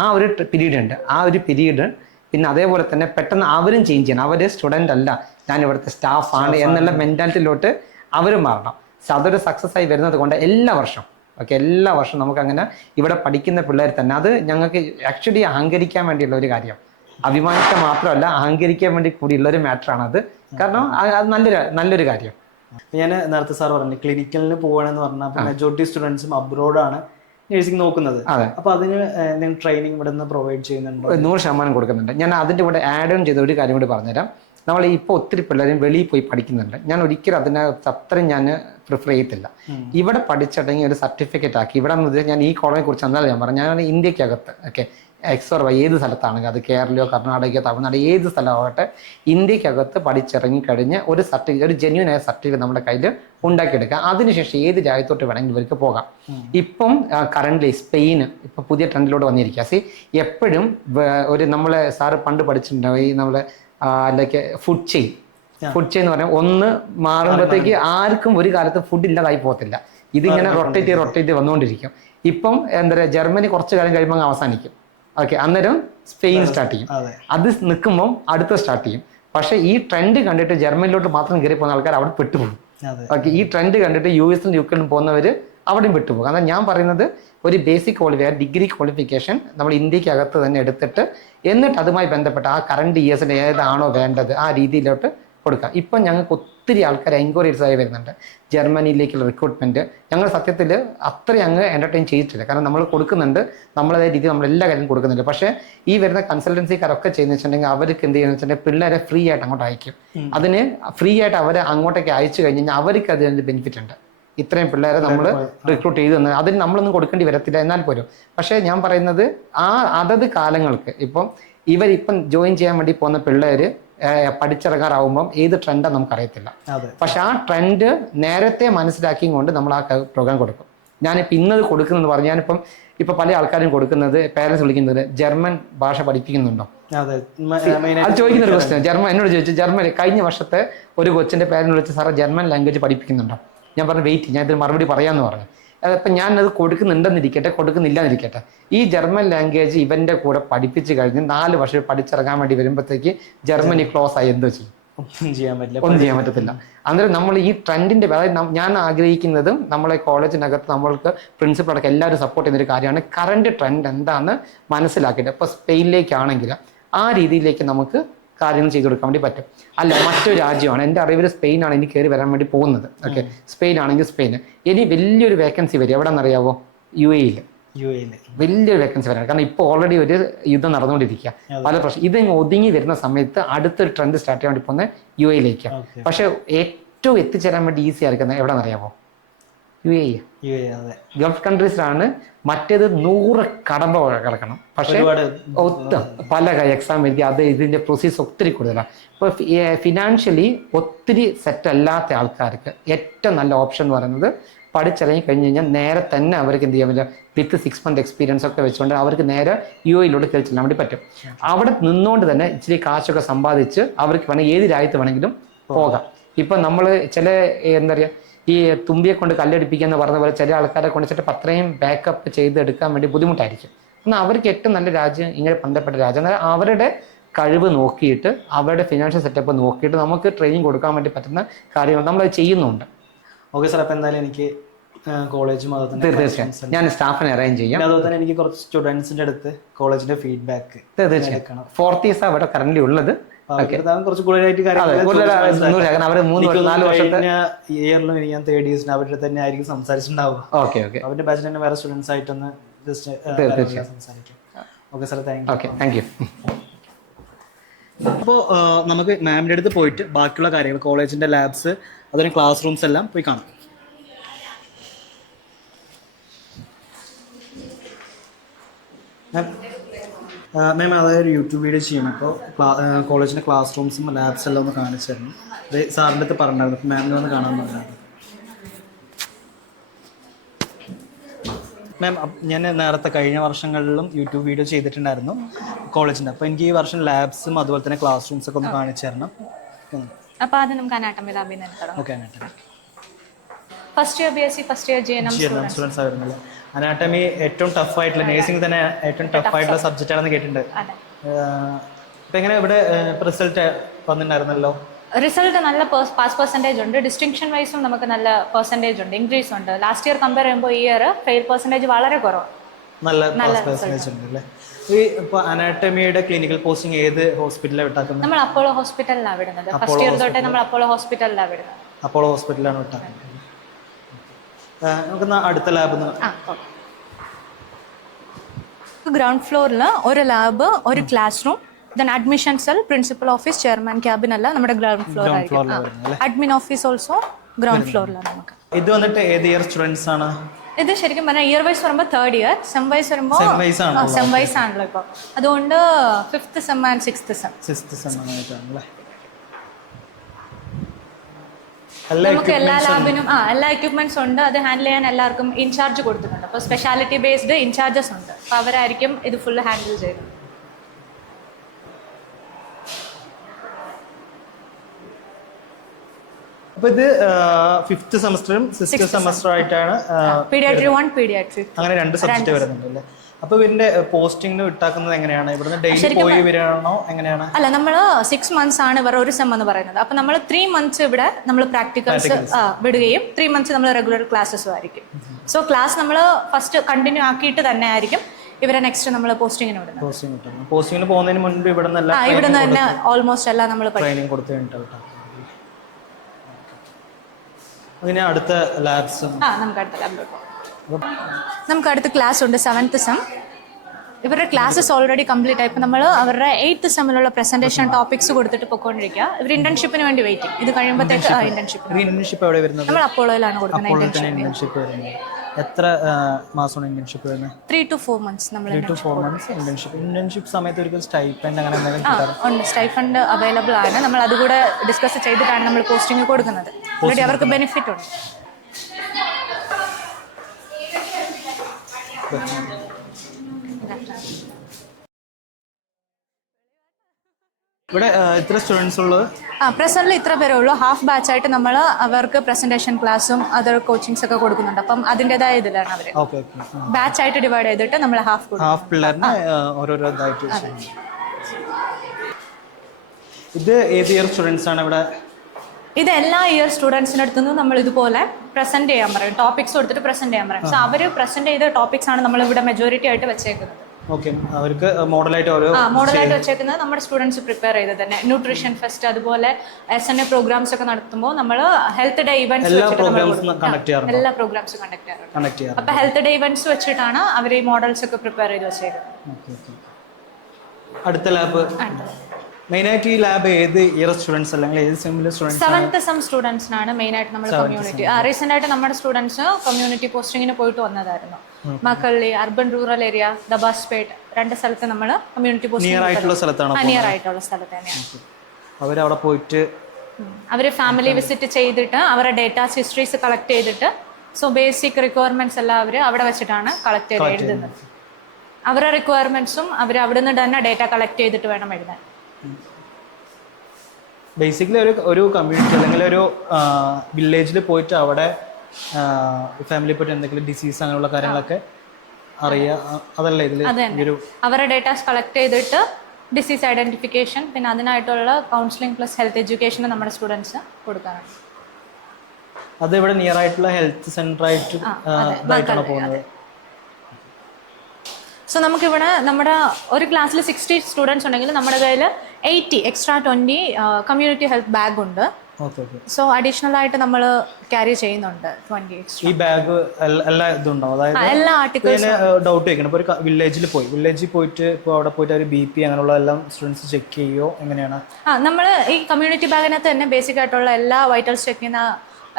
ആ ഒരു പീരീഡ് ഉണ്ട്. ആ ഒരു പീരീഡ് പിന്നെ അതേപോലെ തന്നെ പെട്ടെന്ന് അവരും ചേഞ്ച് ചെയ്യണം. അവർ സ്റ്റുഡൻ്റ് അല്ല, ഞാൻ ഇവിടുത്തെ സ്റ്റാഫാണ് എന്നുള്ള മെൻറ്റാലിറ്റിയിലോട്ട് അവരും മാറണം. അതൊരു സക്സസ് ആയി വരുന്നത് കൊണ്ട് എല്ലാ വർഷവും നമുക്കങ്ങനെ ഇവിടെ പഠിക്കുന്ന പിള്ളേർ തന്നെ, അത് ഞങ്ങൾക്ക് ആക്ച്വലി അഹങ്കരിക്കാൻ വേണ്ടിയുള്ള ഒരു കാര്യം, അഭിമാനിക്കാൻ മാത്രമല്ല അഹങ്കരിക്കാൻ വേണ്ടി കൂടിയുള്ള ഒരു മാറ്ററാണത്. കാരണം അത് നല്ലൊരു കാര്യം. ഞാൻ നേരത്തെ സാർ പറഞ്ഞു ക്ലിനിക്കലിന് പോവാണെന്ന് പറഞ്ഞാൽ അപ്പോൾ മെജോറിറ്റി സ്റ്റുഡൻസും അബ്രോഡാണ് നഴ്സിംഗ് നോക്കുന്നത്. അപ്പൊ അതിന് ട്രെയിനിങ് ഇവിടെ നിന്ന് പ്രൊവൈഡ് ചെയ്യുന്നുണ്ട്? 100% കൊടുക്കുന്നുണ്ട്. ഞാൻ അതിൻ്റെ കൂടെ ആഡ് ഓൺ ചെയ്ത ഒരു കാര്യം കൂടി പറഞ്ഞുതരാം. നമ്മൾ ഇപ്പോൾ ഒത്തിരി പിള്ളേരും വെളിയിൽ പോയി പഠിക്കുന്നുണ്ട്. ഞാൻ ഒരിക്കലും അതിനെ അത്രയും ഞാൻ പ്രിഫർ ചെയ്യത്തില്ല. ഇവിടെ പഠിച്ചിട്ടുണ്ടെങ്കിൽ ഒരു സർട്ടിഫിക്കറ്റ് ആക്കി ഇവിടെ ഞാൻ ഈ കോളേജിനെ കുറിച്ച് എന്നാലും ഞാൻ പറഞ്ഞു, ഞാൻ ഇന്ത്യക്കകത്ത് XOR ഏത് സ്ഥലത്താണെങ്കിൽ അത് കേരളയോ കർണാടകയോ തമിഴ്നാട് ഏത് സ്ഥലമാകട്ടെ ഇന്ത്യക്കകത്ത് പഠിച്ചിറങ്ങി കഴിഞ്ഞ് ഒരു സർട്ടിഫിക്കറ്റ്, ഒരു ജെന്യൂൻ ആയ സർട്ടിഫിക്കറ്റ് നമ്മുടെ കയ്യിൽ ഉണ്ടാക്കിയെടുക്കുക. അതിനുശേഷം ഏത് രാജ്യത്തോട്ട് വേണമെങ്കിൽ ഇവർക്ക് പോകാം. ഇപ്പം കറന്റ് സ്പെയിന് ഇപ്പം പുതിയ ട്രെൻഡിലൂടെ വന്നിരിക്കുക. എപ്പോഴും ഒരു നമ്മളെ സാറ് പണ്ട് പഠിച്ചിട്ടുണ്ടാവും ഈ നമ്മളെ ലൈക്ക് ഫുഡ് ചെയിൻ എന്ന് പറഞ്ഞാൽ ഒന്ന് മാറുമ്പോഴത്തേക്ക് ആർക്കും ഒരു കാലത്ത് ഫുഡ് ഇല്ലാതായി പോകത്തില്ല. ഇതിങ്ങനെ റൊട്ടേറ്റ് വന്നുകൊണ്ടിരിക്കും. ഇപ്പം എന്താ പറയുക, ജർമ്മനി കുറച്ച് കാലം കഴിയുമ്പോൾ അവസാനിക്കും. അന്നേരം സ്പെയിൻ സ്റ്റാർട്ട് ചെയ്യും. അത് നിൽക്കുമ്പോൾ അടുത്ത സ്റ്റാർട്ട് ചെയ്യും. പക്ഷേ ഈ ട്രെൻഡ് കണ്ടിട്ട് ജർമ്മനിലോട്ട് മാത്രം കയറി പോകുന്ന ആൾക്കാർ അവിടെ പെട്ടുപോകും. ഈ ട്രെൻഡ് കണ്ടിട്ട് US UK പോകുന്നവർ അവിടെയും പെട്ടുപോകും. കാരണം ഞാൻ പറയുന്നത് ഒരു ബേസിക് ഡിഗ്രി ക്വാളിഫിക്കേഷൻ നമ്മൾ ഇന്ത്യക്കകത്ത് തന്നെ എടുത്തിട്ട് എന്നിട്ട് അതുമായി ബന്ധപ്പെട്ട ആ കറണ്ട് ഇയേഴ്സിന് ഏതാണോ വേണ്ടത് ആ രീതിയിലോട്ട് കൊടുക്കാം. ഇപ്പം ഞങ്ങൾക്ക് ഒത്തിരി ആൾക്കാർ എൻക്വയറീസ് ആയി വരുന്നുണ്ട് ജർമ്മനിയിലേക്കുള്ള റിക്രൂട്ട്മെന്റ്. ഞങ്ങൾ സത്യത്തിൽ അത്രയും അങ്ങ് എൻ്റർടൈൻ ചെയ്തിട്ടില്ല. കാരണം നമ്മൾ കൊടുക്കുന്നുണ്ട്, നമ്മളതേ രീതിയിൽ നമ്മൾ എല്ലാ കാര്യം കൊടുക്കുന്നുണ്ട്. പക്ഷേ ഈ വരുന്ന കൺസൾട്ടൻസിക്കാരൊക്കെ ചെയ്യുന്ന വെച്ചിട്ടുണ്ടെങ്കിൽ അവർക്ക് എന്ത് ചെയ്യുന്ന വെച്ചിട്ടുണ്ടെങ്കിൽ പിള്ളേരെ ഫ്രീ ആയിട്ട് അങ്ങോട്ട് അയക്കും. അതിന് ഫ്രീ ആയിട്ട് അവരെ അങ്ങോട്ടേക്ക് അയച്ചു കഴിഞ്ഞ് കഴിഞ്ഞാൽ അവർക്ക് അതിന് ബെനിഫിറ്റ് ഉണ്ട്. ഇത്രയും പിള്ളേരെ നമ്മൾ റിക്രൂട്ട് ചെയ്ത് തന്നെ അതിന് നമ്മളൊന്നും കൊടുക്കേണ്ടി വരത്തില്ല എന്നാൽ പോലും. പക്ഷേ ഞാൻ പറയുന്നത് അതത് കാലങ്ങൾക്ക് ഇപ്പം ഇവരിപ്പം ജോയിൻ ചെയ്യാൻ വേണ്ടി പോകുന്ന പിള്ളേര് പഠിച്ചിറങ്ങാറാവുമ്പം ഏത് ട്രെൻഡാണ് നമുക്കറിയത്തില്ല. പക്ഷെ ആ ട്രെൻഡ് നേരത്തെ മനസ്സിലാക്കിയും കൊണ്ട് നമ്മൾ ആ പ്രോഗ്രാം കൊടുക്കും. ഞാനിപ്പോൾ ഇന്നത് കൊടുക്കുന്നത് പറഞ്ഞു, ഞാനിപ്പം പല ആൾക്കാരും കൊടുക്കുന്നത് പേരൻസ് വിളിക്കുന്നത് ജർമ്മൻ ഭാഷ പഠിപ്പിക്കുന്നുണ്ടോ അത് ചോദിക്കുന്ന ഒരു ക്വസ്റ്റ്യൻ. എന്നോട് ചോദിച്ചു, ജർമ്മൻ കഴിഞ്ഞ വർഷത്തെ ഒരു കൊച്ചിന്റെ പേരന്റ് വിളിച്ച് സാറേ ജർമ്മൻ ലാംഗ്വേജ് പഠിപ്പിക്കുന്നുണ്ടോ? ഞാൻ പറഞ്ഞു വെയിറ്റ്, ഞാൻ ഇതിന് മറുപടി പറയാമെന്ന് പറഞ്ഞു. അപ്പം ഞാനത് കൊടുക്കുന്നുണ്ടെന്നിരിക്കട്ടെ കൊടുക്കുന്നില്ലാന്നിരിക്കട്ടെ, ഈ ജർമ്മൻ ലാംഗ്വേജ് ഇവന്റെ കൂടെ പഠിപ്പിച്ച് കഴിഞ്ഞ് 4 വർഷം പഠിച്ചിറങ്ങാൻ വേണ്ടി വരുമ്പോഴത്തേക്ക് ജർമ്മനി ക്ലോസ് ആയി എന്തോ ചെയ്യും? ഒന്നും ചെയ്യാൻ പറ്റത്തില്ല. അന്നേരം നമ്മൾ ഈ ട്രെൻഡിന്റെ, അതായത് ഞാൻ ആഗ്രഹിക്കുന്നതും നമ്മളെ കോളേജിനകത്ത് നമ്മൾക്ക് പ്രിൻസിപ്പൾ അടക്കം എല്ലാവരും സപ്പോർട്ട് ചെയ്യുന്ന ഒരു കാര്യമാണ് കറണ്ട് ട്രെൻഡ് എന്താണെന്ന് മനസ്സിലാക്കിയിട്ട്. ഇപ്പോൾ സ്പെയിനിലേക്കാണെങ്കിൽ ആ രീതിയിലേക്ക് നമുക്ക് കാര്യങ്ങൾ ചെയ്തു കൊടുക്കാൻ വേണ്ടി പറ്റും. അല്ല മറ്റൊരു രാജ്യമാണ്, എൻ്റെ അറിവിൽ സ്പെയിനാണ് ഇനി കയറി വരാൻ വേണ്ടി പോകുന്നത്. സ്പെയിൻ ആണെങ്കിൽ സ്പെയിന് ഇനി വലിയൊരു വേക്കൻസി വരും. എവിടെന്നറിയാവോ? UAE വലിയൊരു വേക്കൻസി വരാൻ. കാരണം ഇപ്പോൾ ഓൾറെഡി ഒരു യുദ്ധം നടന്നുകൊണ്ടിരിക്കുക, പല പ്രശ്നം. ഇതിങ്ങ് ഒതുങ്ങി വരുന്ന സമയത്ത് അടുത്തൊരു ട്രെൻഡ് സ്റ്റാർട്ട് ചെയ്യാൻ വേണ്ടി പോകുന്നത് UAE. പക്ഷെ ഏറ്റവും എത്തിച്ചേരാൻ വേണ്ടി ഈസി ആയിരിക്കുന്നത് എവിടെന്നറിയാമോ? UAE. ഗൾഫ് കൺട്രീസിലാണ്. മറ്റേത് 100 കടമ്പ കിടക്കണം. പക്ഷെ പല എക്സാം എഴുതി അത് ഇതിന്റെ പ്രൊസീസ് ഒത്തിരി കൂടുതലാണ്. ഇപ്പോൾ ഫിനാൻഷ്യലി ഒത്തിരി സെറ്റ് അല്ലാത്ത ആൾക്കാർക്ക് ഏറ്റവും നല്ല ഓപ്ഷൻ എന്ന് പറയുന്നത് പഠിച്ചിറങ്ങി കഴിഞ്ഞ് കഴിഞ്ഞാൽ നേരെ തന്നെ അവർക്ക് എന്ത് ചെയ്യാൻ പറ്റില്ല, വിത്ത് 6 month എക്സ്പീരിയൻസ് ഒക്കെ വെച്ചുകൊണ്ട് അവർക്ക് നേരെ UAE കയറി ചെല്ലാൻ വേണ്ടി പറ്റും. അവിടെ നിന്നുകൊണ്ട് തന്നെ ഇച്ചിരി കാശൊക്കെ സമ്പാദിച്ച് അവർക്ക് വേണമെങ്കിൽ ഏത് രാജ്യത്ത് വേണമെങ്കിലും പോകാം. ഇപ്പം നമ്മൾ ചില എന്താ പറയുക, ഈ തുമ്പിയെ കൊണ്ട് കല്ലടിപ്പിക്കുക എന്ന് പറഞ്ഞ പോലെ ചില ആൾക്കാരെ കൊണ്ട് വെച്ചിട്ട് അത്രയും ബാക്കപ്പ് ചെയ്തെടുക്കാൻ വേണ്ടി ബുദ്ധിമുട്ടായിരിക്കും. എന്നാൽ അവർക്ക് ഏറ്റവും നല്ല രാജ്യം ഇങ്ങനെ ബന്ധപ്പെട്ട രാജ്യം, എന്നാൽ അവരുടെ കഴിവ് നോക്കിയിട്ട് അവരുടെ ഫിനാൻഷ്യൽ സെറ്റപ്പ് നോക്കിയിട്ട് നമുക്ക് ട്രെയിനിങ് കൊടുക്കാൻ വേണ്ടി പറ്റുന്ന കാര്യങ്ങൾ നമ്മളത് ചെയ്യുന്നുണ്ട്. ഓക്കെ സാർ, അപ്പോൾ എന്തായാലും എനിക്ക് കോളേജും തീർച്ചയായും ഞാൻ സ്റ്റാഫിനെ അറേഞ്ച് ചെയ്യാം. അതുപോലെ തന്നെ എനിക്ക് കുറച്ച് സ്റ്റുഡൻസിൻ്റെ അടുത്ത് കോളേജിൻ്റെ ഫീഡ്ബാക്ക് തീർച്ചയായും 4th ഇയേഴ്സ് അവിടെ കറന്റ് ഉള്ളത്. കുറച്ച് കൂടുതലായിട്ട് അവർ 3-4 വർഷത്തെ ഇയറിലും ഞാൻ തേർഡ് ഇയേഴ്സിന് അവരുടെ തന്നെ ആയിരിക്കും സംസാരിച്ചിട്ടുണ്ടാവുക. ഓക്കെ ഓക്കെ അവരുടെ ബാച്ചിൽ തന്നെ വേറെ സ്റ്റുഡൻസ് ആയിട്ടൊന്ന് ജസ്റ്റ് സംസാരിക്കും. Okay sir, thank you. Okay, thank you. അപ്പോൾ നമുക്ക് മാമിൻ്റെ അടുത്ത് പോയിട്ട് ബാക്കിയുള്ള കാര്യങ്ങൾ കോളേജിൻ്റെ ലാബ്സ് അതിന് ക്ലാസ് റൂംസ് എല്ലാം പോയി കാണാം. മാം അതായത് യൂട്യൂബ് വീഡിയോ ചെയ്യണം. അപ്പോൾ കോളേജിൻ്റെ ക്ലാസ് റൂംസും ലാബ്സ് എല്ലാം ഒന്ന് കാണിച്ചു തരണം. അത് സാറിൻ്റെ അടുത്ത് പറഞ്ഞിട്ടുണ്ടായിരുന്നു. അപ്പോൾ മാമിനെ ഒന്ന് കാണാൻ പറഞ്ഞായിരുന്നു. മാം, ഞാൻ നേരത്തെ കഴിഞ്ഞ വർഷങ്ങളിലും യൂട്യൂബ് വീഡിയോ ചെയ്തിട്ടുണ്ടായിരുന്നു കോളേജിൻ്റെ. അപ്പോൾ എനിക്ക് ഈ വർഷം ലാബ്സും അതുപോലെ തന്നെ ക്ലാസ് റൂംസ് ഒക്കെ ഒന്ന് കാണിച്ചു തരണം. അപ്പോൾ അത് നമുക്ക് അനാട്ടമി ലാബിൽ നിന്ന് തുടങ്ങാം. Okay, anatomy first year BSc, first year GNM students ആയിരുന്നല്ലേ. അനാട്ടമി ഏറ്റവും ടഫ് ആയിട്ടുള്ള, നേഴ്സിംഗ് തന്നെ ഏറ്റവും ടഫ് ആയിട്ടുള്ള സബ്ജക്റ്റ് ആണെന്ന് കേട്ടിട്ടുണ്ട്. അപ്പം എങ്ങനെ ഇവിടെ റിസൾട്ട് വന്നിട്ടുണ്ടായിരുന്നല്ലോ? റിസൾട്ട് നല്ല പാസ് പെർസെൻറ്റേജ് ഉണ്ട്. ഡിസ്റ്റിങ്ഷൻ വൈസും നമുക്ക് നല്ല പെർസെൻറ്റേജ് ഉണ്ട്, ഇൻക്രീസ് ഉണ്ട്. ലാസ്റ്റ് ഇയർ കമ്പയർ ചെയ്യുമ്പോൾ ഈ ഇയർ ഫെയിൽ പെർസെൻറ്റേജ് വളരെ കുറവാണ്. നല്ല പാസ് പെർസെൻറ്റേജ് ഉണ്ട് അല്ലേ. ഈ ഇപ്പോൾ അനാട്ടമിയുടെ ക്ലിനിക്കൽ പോസ്റ്റിംഗ് ഏത് ഹോസ്പിറ്റലിലാണ് വിട്ടാക്കുന്നത്? നമ്മൾ അപ്പോളോ ഹോസ്പിറ്റലിലാണ് വിടുന്നത്. ഫസ്റ്റ് ഇയർ തൊട്ടേ നമ്മൾ അപ്പോളോ ഹോസ്പിറ്റലിലാണ് വിടുന്നത്. അപ്പോളോ ഹോസ്പിറ്റലിലാണ് വിട്ടാക്കുന്നത്. നമുക്ക് അടുത്ത ലാബ് ഗ്രൗണ്ട് ഫ്ലോറിൽ ഒരു ലാബ്, ഒരു class room, then admission cell, principal office, chairman cabin എല്ലാം നമ്മുടെ ഗ്രൗണ്ട് ഫ്ലോർ ആയിരിക്കും. അഡ്മിൻ ഓഫീസ് ഓൾസോ ഗ്രൗണ്ട് ഫ്ലോറിലാണ് നമുക്ക്. ഇത് വന്നിട്ട് ഏത് ഇയർ സ്റ്റുഡൻസ് ആണ്? ഇത് ശരിക്കും പറഞ്ഞാൽ ഇയർ വൈസ് വരുമ്പോൾ തേർഡ് ഇയർ, സെം വൈസ് വരുമ്പോൾ സെം വൈസ് ആണല്ലോ ഇപ്പോൾ. അതുകൊണ്ട് 5th sem and 6th sem. നമുക്ക് എല്ലാ ലാബിനും എല്ലാ എക്യുപ്മെന്റ്സ് ഉണ്ട്. അത് ഹാൻഡിൽ ചെയ്യാൻ എല്ലാവർക്കും ഇൻചാർജ് കൊടുത്തിട്ടുണ്ട്. അപ്പോൾ സ്പെഷ്യാലിറ്റി ബേസ്ഡ് ഇൻചാർജസ് ഉണ്ട്. അപ്പോൾ അവരായിരിക്കും ഇത് ഫുള്ള് ഹാൻഡിൽ ചെയ്യുന്നത്. അപ്പോൾ ഇത് 5th സെമസ്റ്ററും 6th സെമസ്റ്റർ ആയിട്ടാണ് പീഡിയാട്രി 1, പീഡിയാട്രി അങ്ങനെ 2 സബ്ജക്റ്റ് വരുന്നുണ്ട് അല്ലേ. അപ്പോൾ ഇതിന്റെ പോസ്റ്റിംഗ് വിട്ടാക്കുന്നത് എങ്ങനെയാണ്? ഇവിടുന്ന് ഡെയിലി പോയി വരാണോ എങ്ങനെയാണ്? അല്ല, നമ്മൾ 6 months ആണ് ഇവർ ഒരു സെം എന്ന് പറയുന്നത്. അപ്പോൾ നമ്മൾ 3 months ഇവിടെ നമ്മൾ പ്രാക്ടിക്കൽസ് വിടുകയും 3 months നമ്മൾ റെഗുലർ ക്ലാസ്സസും ആയിരിക്കും. സോ ക്ലാസ് നമ്മൾ ഫസ്റ്റ് കണ്ടിന്യൂ ആക്കിയിട്ട് തന്നെ ആയിരിക്കും ഇവരെ നെക്സ്റ്റ് നമ്മൾ പോസ്റ്റിങ്ങിന് വിടുന്നത്. പോസ്റ്റിങ്ങിന് പോകുന്നതിന് മുൻപ് ഇവിടുന്ന് തന്നെ ഓൾമോസ്റ്റ് എല്ലാം നമ്മൾ ട്രെയിനിങ് കൊടുത്തു കഴിഞ്ഞിട്ട്. അങ്ങനെ അടുത്ത ലാബ്സ് നമുക്ക് അടുത്ത ലാബിലോട്ട് പോകാം. നമുക്ക് അടുത്ത ക്ലാസ് ഉണ്ട് 7th സെം. ഇവരുടെ ക്ലാസ്സസ് ഓൾറെഡി കംപ്ലീറ്റ് ആയി. ഇപ്പം നമ്മൾ അവരുടെ 8th സെമ്മിലുള്ള പ്രസന്റേഷൻ ടോപ്പിക്സ് കൊടുത്തിട്ട് പൊയ്ക്കൊണ്ടിരിക്കുക. ഇവർ ഇന്റേൺഷിപ്പിന് വേണ്ടി വെയിറ്റിംഗ്. ഇത് കഴിയുമ്പോഴത്തേക്ക് ഇന്റേൺഷിപ്പ് എവിടെ വരുന്നത്? നമ്മൾ അപ്പോളോയിലാണ് കൊടുക്കുന്നത് ഇന്റേൺഷിപ്പ് വരുന്നത്. എത്ര മാസമാണ് ഇന്റേൺഷിപ്പ് വരുന്നത്? 3 to 4 months. നമ്മൾ 3 to 4 months ഇന്റേൺഷിപ്പ് സമയത്ത് ഒരിക്കൽ സ്റ്റൈപ്പൻഡ് അങ്ങനെ ഉണ്ട്. സ്റ്റൈഫണ്ട് അവൈലബിൾ ആണ്. നമ്മൾ അതുകൂടെ ഡിസ്കസ് ചെയ്തിട്ടാണ് നമ്മൾ പോസ്റ്റിംഗ് കൊടുക്കുന്നത്. ഓൾറെഡി അവർക്ക് ബെനിഫിറ്റ് ഉണ്ട്. ഇവിടെ എത്ര സ്റ്റുഡൻസ് ഉള്ളത്? പ്രസന്റിൽ ഇത്ര പേരേ ഉള്ളൂ. ഹാഫ് ബാച്ച് ആയിട്ട് നമ്മൾ അവർക്ക് പ്രസന്റേഷൻ ക്ലാസ്സും അതർ കോച്ചിങ്സ് ഒക്കെ കൊടുക്കുന്നുണ്ട്. അപ്പം അതിൻ്റെതായ ഇതിലാണ് അവർ ബാച്ച് ആയിട്ട് ഡിവൈഡ് ചെയ്തിട്ട് നമ്മൾ ഹാഫ് പിള്ളേരിന് ഓരോരോ ഇതായിട്ട്. ഇത് ഏത് ഇയർ സ്റ്റുഡൻസ് ആണ് ഇവിടെ? ഇത് എല്ലാ ഇയർ സ്റ്റുഡൻസിൻ്റെ അടുത്തു നിന്നും നമ്മൾ ഇതുപോലെ പ്രസന്റ് ചെയ്യാൻ പറയും. ടോപ്പിക്സ് കൊടുത്തിട്ട് പ്രസന്റ് ചെയ്യാൻ പറയും. സോ അവർ പ്രസന്റ് ചെയ്ത ടോപ്പിക്സ് ആണ് നമ്മൾ ഇവിടെ മെജോറിറ്റി ആയിട്ട് വെച്ചേക്കുന്നത്. അവർക്ക് മോഡലായിട്ട് വെച്ചേക്കുന്നത് നമ്മുടെ സ്റ്റുഡൻസ് പ്രിപ്പയർ ചെയ്ത് തന്നെ. ന്യൂട്രീഷൻ ഫെസ്റ്റ് അതുപോലെ SNA പ്രോഗ്രാംസ് ഒക്കെ നടത്തുമ്പോൾ നമ്മൾ ഹെൽത്ത് ഡേ ഇവന്റ്സ് എല്ലാ പ്രോഗ്രാംസും കണ്ടക്ട് ചെയ്യാറുണ്ട്. അപ്പൊ ഹെൽത്ത് ഡേ ഇവന്റ്സ് വെച്ചിട്ടാണ് അവർ ഈ മോഡൽസ് ഒക്കെ പ്രിപ്പയർ ചെയ്ത് വെച്ചേക്കുന്നത്. അടുത്ത ലാബ് മെയിനായിട്ട് ഈ ലാബ് ഏത് ഇയർ സ്റ്റുഡൻസ് അല്ലെങ്കിൽ ഏത് സെമ്മിലെ സ്റ്റുഡൻസ്? 7th സെം സ്റ്റുഡൻസിനാണ് മെയിനായിട്ട് നമ്മൾ കമ്മ്യൂണിറ്റി. റീസെന്റ് ആയിട്ട് നമ്മുടെ സ്റ്റുഡൻസ് കമ്മ്യൂണിറ്റി പോസ്റ്റിങ്ങിന് പോയിട്ട് വന്നതായിരുന്നു. മക്കളി, അർബൻ റൂറൽ ഏരിയ, ദബാസ്പേട്ട് 2 സ്ഥലത്ത് നമ്മൾ കമ്മ്യൂണിറ്റി പോസ്റ്റിംഗ് നിയർ ആയിട്ടുള്ള സ്ഥലത്ത് തന്നെയാണ്. അവരവിടെ പോയിട്ട് അവർ ഫാമിലി വിസിറ്റ് ചെയ്തിട്ട് അവരുടെ ഡേറ്റാസ് ഹിസ്റ്ററീസ് കളക്ട് ചെയ്തിട്ട് സോ ബേസിക് റിക്വയർമെന്റ്സ് എല്ലാം അവർ അവിടെ വെച്ചിട്ടാണ് കളക്ട് ചെയ്ത് എഴുതുന്നത്. അവരുടെ റിക്വയർമെന്റ്സും അവർ അവിടെ നിന്ന് തന്നെ ഡേറ്റ കളക്ട് ചെയ്തിട്ട് വേണം എഴുതാൻ. ബേസിക്കലി ഒരു കമ്മ്യൂണിറ്റി അല്ലെങ്കിൽ ഒരു വില്ലേജിൽ പോയിട്ട് അവിടെ ഫാമിലി പോയിട്ട് എന്തെങ്കിലും ഡിസീസ് അങ്ങനെയുള്ള കാര്യങ്ങളൊക്കെ അറിയാം. അതല്ലേ ഇതിൽ അവരുടെ ഡേറ്റാസ് കളക്ട് ചെയ്തിട്ട് ഡിസീസ് ഐഡന്റിഫിക്കേഷൻ, പിന്നെ അതിനായിട്ടുള്ള കൗൺസിലിംഗ് പ്ലസ് ഹെൽത്ത് എഡ്യൂക്കേഷൻ നമ്മുടെ സ്റ്റുഡൻസ് കൊടുക്കാറുണ്ട്. അത് ഇവിടെ നിയർ ആയിട്ടുള്ള ഹെൽത്ത് സെന്റർ ആയിട്ട് ഇതായിട്ടാണ് പോകുന്നത്. സോ നമുക്കിവിടെ നമ്മുടെ ഒരു ക്ലാസ്സിൽ 60 സ്റ്റുഡൻസ് ഉണ്ടെങ്കിൽ നമ്മുടെ കയ്യിൽ 80 എക്സ്ട്രാ 20 കമ്മ്യൂണിറ്റി ഹെൽത്ത് ബാഗ് ഉണ്ട്. Okay okay. സോ അഡീഷണൽ ആയിട്ട് നമ്മൾ ക്യാരി ചെയ്യുന്നുണ്ട് 20 എക്സ്ട്രാ. ഈ ബാഗ് എല്ലാ ഇതുണ്ടോ? അതായത് എല്ലാ ആർട്ടിക്കിൾസും. ഡൗട്ട് ചോദിക്കണം. ഇപ്പോൾ ഒരു വില്ലേജിൽ പോയിട്ട് ഇപ്പോൾ അവിടെ പോയിട്ട് ഒരു BP അങ്ങനെയുള്ള എല്ലാം സ്റ്റുഡൻസ് ചെക്ക് ചെയ്യുമോ എങ്ങനെയാണ്? നമ്മൾ ഈ കമ്മ്യൂണിറ്റി ബാഗിനകത്ത് തന്നെ ബേസിക് ആയിട്ടുള്ള എല്ലാ വൈറ്റൽസ് ചെക്ക് ചെയ്യുന്ന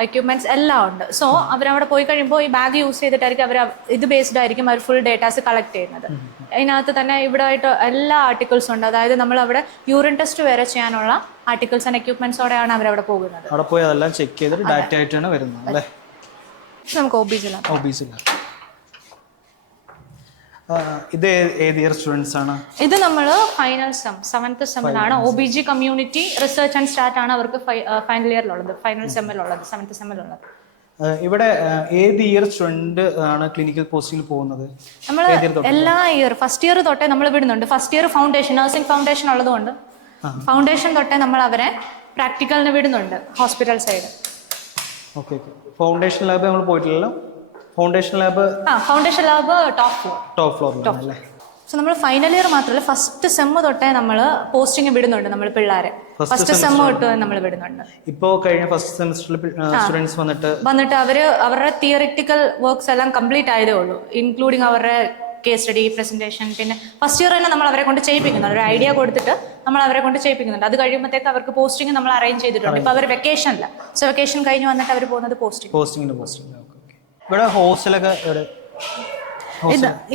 എക്യുപ്മെന്റ്സ് എല്ലാം ഉണ്ട്. സോ അവരവിടെ പോയി കഴിയുമ്പോൾ ഈ ബാഗ് യൂസ് ചെയ്തിട്ടായിരിക്കും അവർ ഇത് ബേസ്ഡ് ആയിരിക്കും അവർ ഫുൾ ഡേറ്റാസ് കളക്ട് ചെയ്യുന്നത്. അതിനകത്ത് തന്നെ ഇവിടെ ആയിട്ട് എല്ലാ ആർട്ടിക്കിൾസും ഉണ്ട്. അതായത് നമ്മൾ അവിടെ യൂറിൻ ടെസ്റ്റ് വരെ ചെയ്യാനുള്ള ആർട്ടിക്കിൾസ് ആൻഡ് എക്യുപ്മെന്റ്സോടെയാണ് അവരവിടെ പോകുന്നത്. അവിടെ പോയി അതെല്ലാം ചെക്ക് ചെയ്തിട്ട് ഡാറ്റ ആയിട്ടാണ് വരുന്നത് അല്ലേ? നമുക്ക് OBGL ഇത് ഏത് ഇയർ സ്റ്റുഡൻസ് ആണ്? ഇത് നമ്മൾ final sem 7th സെമ്മിലാണ്. OBG community research and start ആണ് അവർക്ക് ഫൈനൽ ഇയറിലുള്ളത്, ഫൈനൽ സെമ്മിലുള്ളത്, 7th സെമ്മിലുള്ളത്. ഇവിടെ ഏത് ഇയർ സ്റ്റുഡന്റ് ആണ് ക്ലിനിക്കൽ പോസ്റ്റിംഗിൽ പോകുന്നത്? നമ്മൾ എല്ലാ ഇയർ ഫസ്റ്റ് ഇയർ തൊട്ടേ നമ്മൾ വിടുന്നുണ്ട്. First year foundation nursing foundation ഉള്ളതുകൊണ്ട് ഫൗണ്ടേഷൻ തൊട്ടേ നമ്മൾ അവരെ പ്രാക്ടിക്കലിന് വിടുന്നുണ്ട് hospital side. Okay okay. Foundation lab നമ്മൾ പോയിട്ടില്ലല്ലോ. ഫൗണ്ടേഷൻ ലാബ് ടോപ്പ് ഫ്ലോറിലല്ലേ? സോ നമ്മൾ ഫൈനൽ ഇയർ മാത്രമല്ല ഫസ്റ്റ് സെമ്മ് തൊട്ടേ നമ്മൾ പോസ്റ്റിംഗ് വിടുന്നുണ്ട്. നമ്മൾ പിള്ളേരെ ഫസ്റ്റ് സെമ്മ് തൊട്ട് നമ്മൾ വിടുന്നുണ്ട്. ഇപ്പോൾ കഴിഞ്ഞ ഫസ്റ്റ് സെമിസ്റ്ററിൽ സ്റ്റുഡൻസ് വന്നിട്ട് അവരുടെ തിയറിറ്റിക്കൽ വർക്ക്സ് എല്ലാം കംപ്ലീറ്റ് ആയതേ ഉള്ളൂ, ഇൻക്ലൂഡിങ് അവരുടെ കേസ് സ്റ്റഡി, പ്രസന്റേഷൻ. പിന്നെ ഫസ്റ്റ് ഇയർ തന്നെ നമ്മൾ അവരെ കൊണ്ട് ചെയ്യിപ്പിക്കുന്നുണ്ട്. ഒരു ഐഡിയ കൊടുത്തിട്ട് നമ്മൾ അവരെ കൊണ്ട് ചെയ്യിപ്പിക്കുന്നുണ്ട്. അത് കഴിയുമ്പോഴത്തേക്ക് അവർക്ക് പോസ്റ്റിംഗ് നമ്മൾ അറേഞ്ച് ചെയ്തിട്ടുണ്ട്. ഇപ്പൊ അവർ വെക്കേഷനില്ല. സോ വെക്കേഷൻ കഴിഞ്ഞ് വന്നിട്ട് അവർ പോകുന്നത് പോസ്റ്റിംഗ്. ഇവിടെ ഹോസ്റ്റലൊക്കെ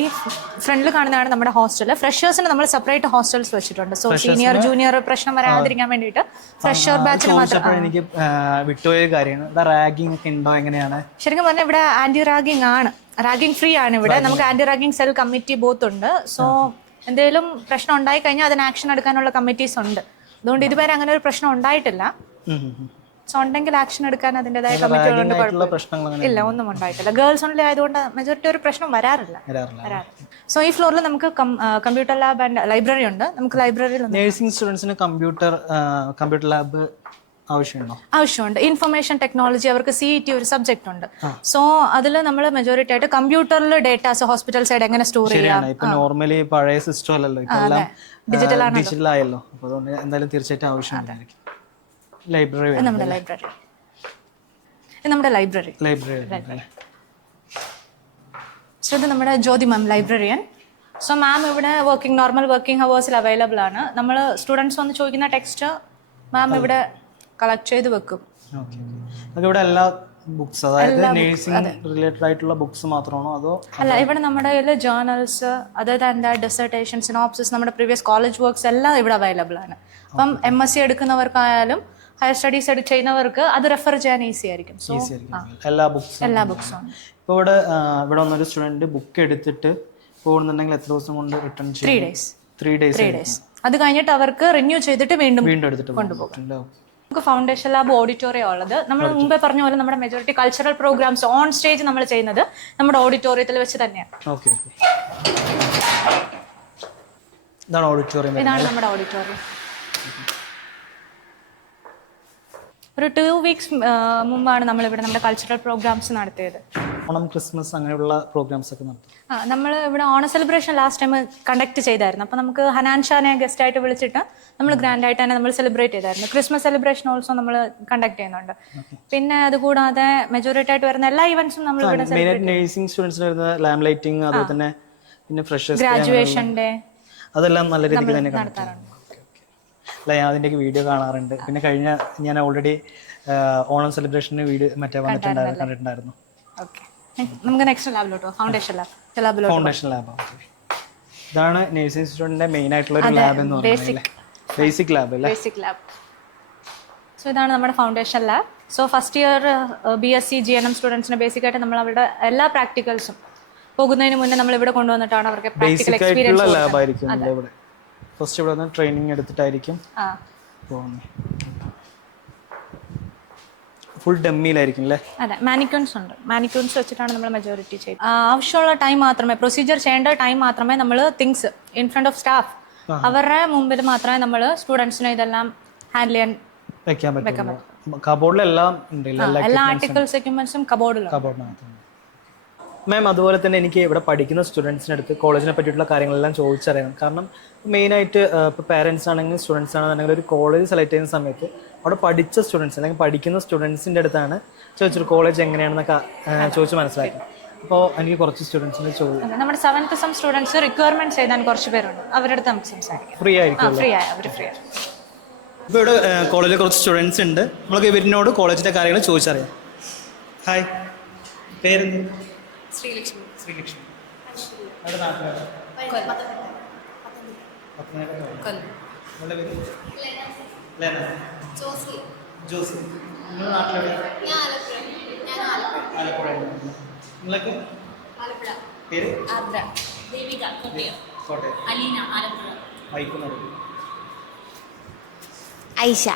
ഈ ഫ്രണ്ടിൽ കാണുന്നതാണ് നമ്മുടെ ഹോസ്റ്റൽ. ഫ്രഷേഴ്സിന് നമ്മൾ സെപ്പറേറ്റ് ഹോസ്റ്റൽസ് വെച്ചിട്ടുണ്ട്. സോ സീനിയർ ജൂനിയർ പ്രശ്നം വരാതിരിക്കാൻ വേണ്ടിയിട്ട് ഫ്രഷർ ബാച്ചിന് മാത്രം. എനിക്ക് വിട്ടുപോയ കാര്യമാണ്, റാഗിംഗ് ഒക്കെ ഉണ്ടോ എങ്ങനെയാണ്? ശരിക്കും പറഞ്ഞാൽ ഇവിടെ ആന്റി റാഗിംഗ് ആണ്, റാഗിംഗ് ഫ്രീ ആണ് ഇവിടെ. നമുക്ക് anti ragging cell committee both ഉണ്ട്. സോ എന്തെങ്കിലും പ്രശ്നം ഉണ്ടായി കഴിഞ്ഞാൽ അതിന് ആക്ഷൻ എടുക്കാനുള്ള കമ്മിറ്റീസ് ഉണ്ട്. അതുകൊണ്ട് ഇതുവരെ അങ്ങനെ ഒരു പ്രശ്നം ഉണ്ടായിട്ടില്ല. സോ ഉണ്ടെങ്കിൽ ആക്ഷൻ എടുക്കാൻ അതിൻ്റെതായ കമ്മിറ്റികളുണ്ട്. ഇല്ല, ഒന്നും ഉണ്ടായിട്ടില്ല. ഗേൾസ് ഓൺലി ആയതുകൊണ്ട് മെജോറിറ്റി ഒരു പ്രശ്നം വരാറില്ല. സോ ഈ ഫ്ലോറിൽ നമുക്ക് കമ്പ്യൂട്ടർ ലാബ് ആൻഡ് ലൈബ്രറി ഉണ്ട്. നമുക്ക് ലൈബ്രറിയിൽ നഴ്സിംഗ് സ്റ്റുഡൻസിന് കമ്പ്യൂട്ടർ ലാബ് ആവശ്യമുണ്ട്. ഇൻഫർമേഷൻ ടെക്നോളജി അവർക്ക് CET ഒരു സബ്ജക്ട് ഉണ്ട്. സോ അതിൽ നമ്മൾ മെജോറിറ്റി ആയിട്ട് കമ്പ്യൂട്ടറിൽ ഡേറ്റാസ് ഹോസ്പിറ്റൽ സൈഡ് എങ്ങനെ സ്റ്റോർ ചെയ്യാം. നോർമലി പഴയ സിസ്റ്റം അല്ലല്ലോ, ഡിജിറ്റൽ ആയല്ലോ. അപ്പോൾ അതുകൊണ്ട് എന്തായാലും തീർച്ചയായിട്ടും ആവശ്യമുണ്ടായിരിക്കും. ലൈബ്രറി സോ ഇത് നമ്മുടെ ജ്യോതി മാം ലൈബ്രറിയൻ. സോ മാം ഇവിടെ നോർമൽ വർക്കിംഗ് ഹവേഴ്സിൽ അവൈലബിൾ ആണ്. നമ്മൾ സ്റ്റുഡൻസ് വന്ന് ചോദിക്കുന്ന ടെക്സ്റ്റ് മാം ഇവിടെ കളക്ട് ചെയ്ത് വെക്കും. ഇവിടെ എല്ലാ ബുക്സ്, അതായത് നഴ്സിംഗ് റിലേറ്റഡ് ആയിട്ടുള്ള ബുക്സ് മാത്രമാണോ അതോ? അല്ല, ഇവിടെ നമ്മുടെ കയ്യിൽ ജേർണൽസ്, അതായത് ഡിസർട്ടേഷൻ, സിനോപ്സിസ്, നമ്മുടെ പ്രീവിയസ് കോളേജ് വർക്ക്സ് എല്ലാം ഇവിടെ അവൈലബിൾ ആണ്. അപ്പം MSc എടുക്കുന്നവർക്കായാലും ഹയർ സ്റ്റഡീസ് ചെയ്യുന്നവർക്ക് അത് റെഫർ ചെയ്യാൻ ഈസി ആയിരിക്കും. എല്ലാ ബുക്സും. ഇപ്പോൾ ഇവിടെ വന്നൊരു സ്റ്റുഡന്റ് ബുക്ക് എടുത്തിട്ട് പോകുന്നുണ്ടെങ്കിൽ എത്ര ദിവസം കൊണ്ട് റിട്ടേൺ ചെയ്യും? 3 days. അത് കഴിഞ്ഞിട്ട് അവർക്ക് റിന്യൂ ചെയ്തിട്ട് വീണ്ടും എടുത്തിട്ട് കൊണ്ടുപോകും. നമുക്ക് ഫൗണ്ടേഷൻ ലാബ് ഓഡിറ്റോറിയം ഉള്ളത്. നമ്മൾ മുമ്പേ പറഞ്ഞ പോലെ നമ്മുടെ majority cultural programmes on stage നമ്മൾ ചെയ്യുന്നത് നമ്മുടെ ഓഡിറ്റോറിയത്തിൽ വെച്ച് തന്നെയാണ്. ഇതാണ് നമ്മുടെ ഓഡിറ്റോറിയം. ഒരു 2 weeks മുമ്പാണ് നമ്മളിവിടെ നമ്മുടെ കൾച്ചറൽ പ്രോഗ്രാംസ് നടത്തിയത്. ഓണം, ക്രിസ്മസ് അങ്ങനെയുള്ള പ്രോഗ്രാംസ് ഒക്കെ നടത്തും. നമ്മൾ ഇവിടെ ഓണ സെലിബ്രേഷൻ ലാസ്റ്റ് ടൈം കണ്ടക്ട് ചെയ്തായിരുന്നു. അപ്പോൾ നമുക്ക് ഹനാൻ ഷാനെ ഗസ്റ്റ് ആയിട്ട് വിളിച്ചിട്ട് നമ്മൾ ഗ്രാൻഡ് ആയിട്ട് തന്നെ നമ്മൾ സെലിബ്രേറ്റ് ചെയ്തായിരുന്നു. ക്രിസ്മസ് സെലിബ്രേഷൻ ഓൾസോ നമ്മൾ കണ്ടക്ട് ചെയ്യുന്നുണ്ട്. പിന്നെ അതുകൂടാതെ മെജോറിറ്റി ആയിട്ട് വരുന്ന എല്ലാ ഇവന്റ്സും നമ്മൾ ഇവിടെ നഴ്സിംഗ് സ്റ്റുഡൻസിന് വരുന്ന ലാമ്പ് ലൈറ്റിംഗ്, അതുപോലെ തന്നെ പിന്നെ ഫ്രഷേഴ്സ് ഗ്രാജുവേഷൻ ഡേ അതെല്ലാം നല്ല രീതിക്ക് തന്നെ നടത്താറുണ്ട്. അല്ല, ഞാൻ അതിൻ്റെയൊക്കെ വീഡിയോ കാണാറുണ്ട്. പിന്നെ ഞാൻ ഓൾറെഡി ഓണം സെലിബ്രേഷന് വീഡിയോ കണ്ടിട്ടുണ്ടായിരുന്നു. നമുക്ക് നെക്സ്റ്റ് ലാബിലോട്ടോ, ഫൗണ്ടേഷൻ ലാബ്. ഇതാണ് നഴ്സിംഗ് സ്റ്റുഡന്റിന്റെ മെയിൻ ആയിട്ടുള്ള ഒരു ലാബ് എന്ന് പറയുന്നത്, ബേസിക് ലാബ് അല്ലേ? സോ ഇതാണ് നമ്മുടെ foundation lab. So first year BSc GNM സ്റ്റുഡൻസിന് ബേസിക് ആയിട്ട് നമ്മൾ അവരുടെ എല്ലാ പ്രാക്ടിക്കൽസും പോകുന്നതിന് മുന്നേ നമ്മൾ ഇവിടെ കൊണ്ടുവന്നിട്ടാണ് അവർക്ക് പ്രാക്ടിക്കൽ എക്സ്പീരിയൻസ് ലാബായിരിക്കും. ഫസ്റ്റ് ഇവിടെ നിന്ന് ട്രെയിനിങ് എടുത്തിട്ടായിരിക്കും പോകുന്നത്. ഫുൾ ഡമ്മിയിലായിരിക്കും അല്ലേ? അതെ, മാനിക്യൂൺസ് ഉണ്ട്. മാനിക്യൂൺസ് വെച്ചിട്ടാണ് നമ്മൾ മെജോറിറ്റി ചെയ്യുന്നത്. ആവശ്യമുള്ള ടൈം മാത്രമേ, പ്രൊസീജിയർ ചെയ്യേണ്ട ടൈം മാത്രമേ നമ്മൾ things in front of staff അവരുടെ മുമ്പിൽ മാത്രമേ നമ്മൾ സ്റ്റുഡൻസിനെ ഇതെല്ലാം ഹാൻഡിൽ ചെയ്യാൻ വെക്കാൻ പറ്റും. കബോർഡിലെല്ലാം ഉണ്ട്, എല്ലാ ആർട്ടിക്കിൾസ് എക്യുപ്മെന്റ്സും കബോർഡിലാണ്. മാം അതുപോലെ തന്നെ എനിക്ക് ഇവിടെ പഠിക്കുന്ന സ്റ്റുഡൻസിൻ്റെ അടുത്ത് കോളേജിനെ പറ്റിയിട്ടുള്ള കാര്യങ്ങളെല്ലാം ചോദിച്ചറിയണം. കാരണം മെയിനായിട്ട് ഇപ്പോൾ പാരൻസ് ആണെങ്കിലും സ്റ്റുഡൻസ് ആണെന്നുണ്ടെങ്കിൽ ഒരു കോളേജ് സെലക്ട് ചെയ്യുന്ന സമയത്ത് അവിടെ പഠിച്ച സ്റ്റുഡൻസ് അല്ലെങ്കിൽ പഠിക്കുന്ന സ്റ്റുഡൻസിൻ്റെ അടുത്താണ് ചോദിച്ചൊരു കോളേജ് എങ്ങനെയാണെന്നൊക്കെ ചോദിച്ച് മനസ്സിലാക്കി. അപ്പോൾ എനിക്ക് കുറച്ച് സ്റ്റുഡൻസിൻ്റെ ചോദിക്കും. നമ്മുടെ 7th sem സ്റ്റുഡൻസ് റിക്വയർമെന്റ്സ് എഴുതാൻ കുറച്ച് പേരുണ്ട്, അവരുടെ അടുത്ത് നമുക്ക് സംസാരിക്കാം. ഫ്രീ ആയിരിക്കും. ഫ്രീ ആയ അവർ ഫ്രീ ആണ്. ഇപ്പോൾ ഇവിടെ കോളേജിൽ കുറച്ച് സ്റ്റുഡൻസ് ഉണ്ട്. നമ്മൾക്ക് ഇവരിനോട് കോളേജിൻ്റെ കാര്യങ്ങൾ ചോദിച്ചറിയാം. ഹായ്, പേരെന്ത്? ശ്രീലക്ഷ്മി. ശ്രീലക്ഷ്മി. അവിടെ നാട്ടിലാണ്? നല്ല പേര്? ലെന. ജോസി. നിങ്ങളുടെ നാട്ടിലെവിടെ? ആലപ്പുഴ. നിങ്ങൾക്ക് പേര്? ആദ്ര, ദേവിക കോട്ടയം, കോട്ടയം. അലീന ആലപ്പുഴ, വൈക്കുന്നത്. ഐഷ.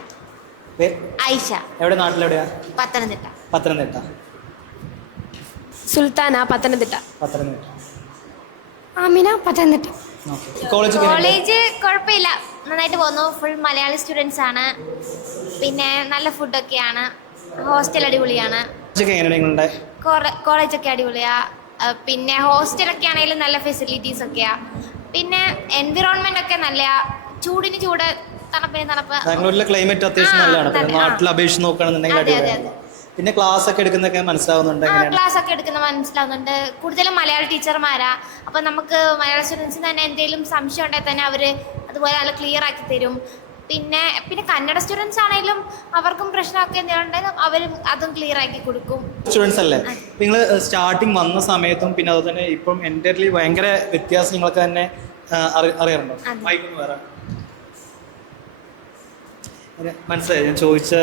ഐഷ. എവിടെ നാട്ടിലെവിടെയാ? പത്തനംതിട്ട. പത്തനംതിട്ട. സുൽത്താന പത്തനംതിട്ട. പത്തനംതിട്ട. ആമിന പത്തനംതിട്ട. കോളേജ് കോളേജ് കുഴപ്പമില്ല, നന്നായിട്ട് പോകുന്നു. ഫുൾ മലയാളി സ്റ്റുഡൻസ് ആണ്. പിന്നെ നല്ല ഫുഡൊക്കെയാണ്. ഹോസ്റ്റൽ അടിപൊളിയാണ്. എങ്ങനെയാണ് നിങ്ങളുടെ? കോളേജൊക്കെ അടിപൊളിയാ. പിന്നെ ഹോസ്റ്റലൊക്കെ ആണെങ്കിലും നല്ല ഫെസിലിറ്റീസ് ഒക്കെയാ. പിന്നെ എൻവിറോൺമെന്റ് ഒക്കെ നല്ല, ചൂടിന് ചൂട്, തണുപ്പിന് തണുപ്പ്. ബാംഗ്ലൂരിലെ ക്ലൈമറ്റ് അത്യാവശ്യം നല്ലതാണ്. നാട്ടിൽ അപേക്ഷിച്ച് നോക്കുകയാണെന്നുണ്ടെങ്കിൽ അടിപൊളിയാണ്. പിന്നെ ക്ലാസ് ഒക്കെ എടുക്കുന്നൊക്കെ മനസ്സിലാവുന്നുണ്ട്? ക്ലാസ് ഒക്കെ എടുക്കുന്ന മനസ്സിലാവുന്നുണ്ട്. കൂടുതലും മലയാള ടീച്ചർമാരാ. അപ്പം നമുക്ക് മലയാള സ്റ്റുഡൻസിന് തന്നെ എന്തെങ്കിലും സംശയം ഉണ്ടെങ്കിൽ തന്നെ അവർ അതുപോലെ നല്ല ക്ലിയർ ആക്കി തരും. പിന്നെ കന്നഡ സ്റ്റുഡൻസ് ആണെങ്കിലും അവർക്കും പ്രശ്നമൊക്കെ എന്തെങ്കിലും ഉണ്ടെങ്കിൽ അവരും അതും ക്ലിയർ ആക്കി കൊടുക്കും. സ്റ്റുഡൻസ് അല്ലേ? നിങ്ങൾ സ്റ്റാർട്ടിങ് വന്ന സമയത്തും പിന്നെ അതുപോലെ തന്നെ ഇപ്പം എൻ്റർലി ഭയങ്കര വ്യത്യാസം നിങ്ങൾക്ക് തന്നെ അറിയാറുണ്ടോ? വായിക്കുന്നു വേറെ മനസ്സിലായി? ഞാൻ ചോദിച്ച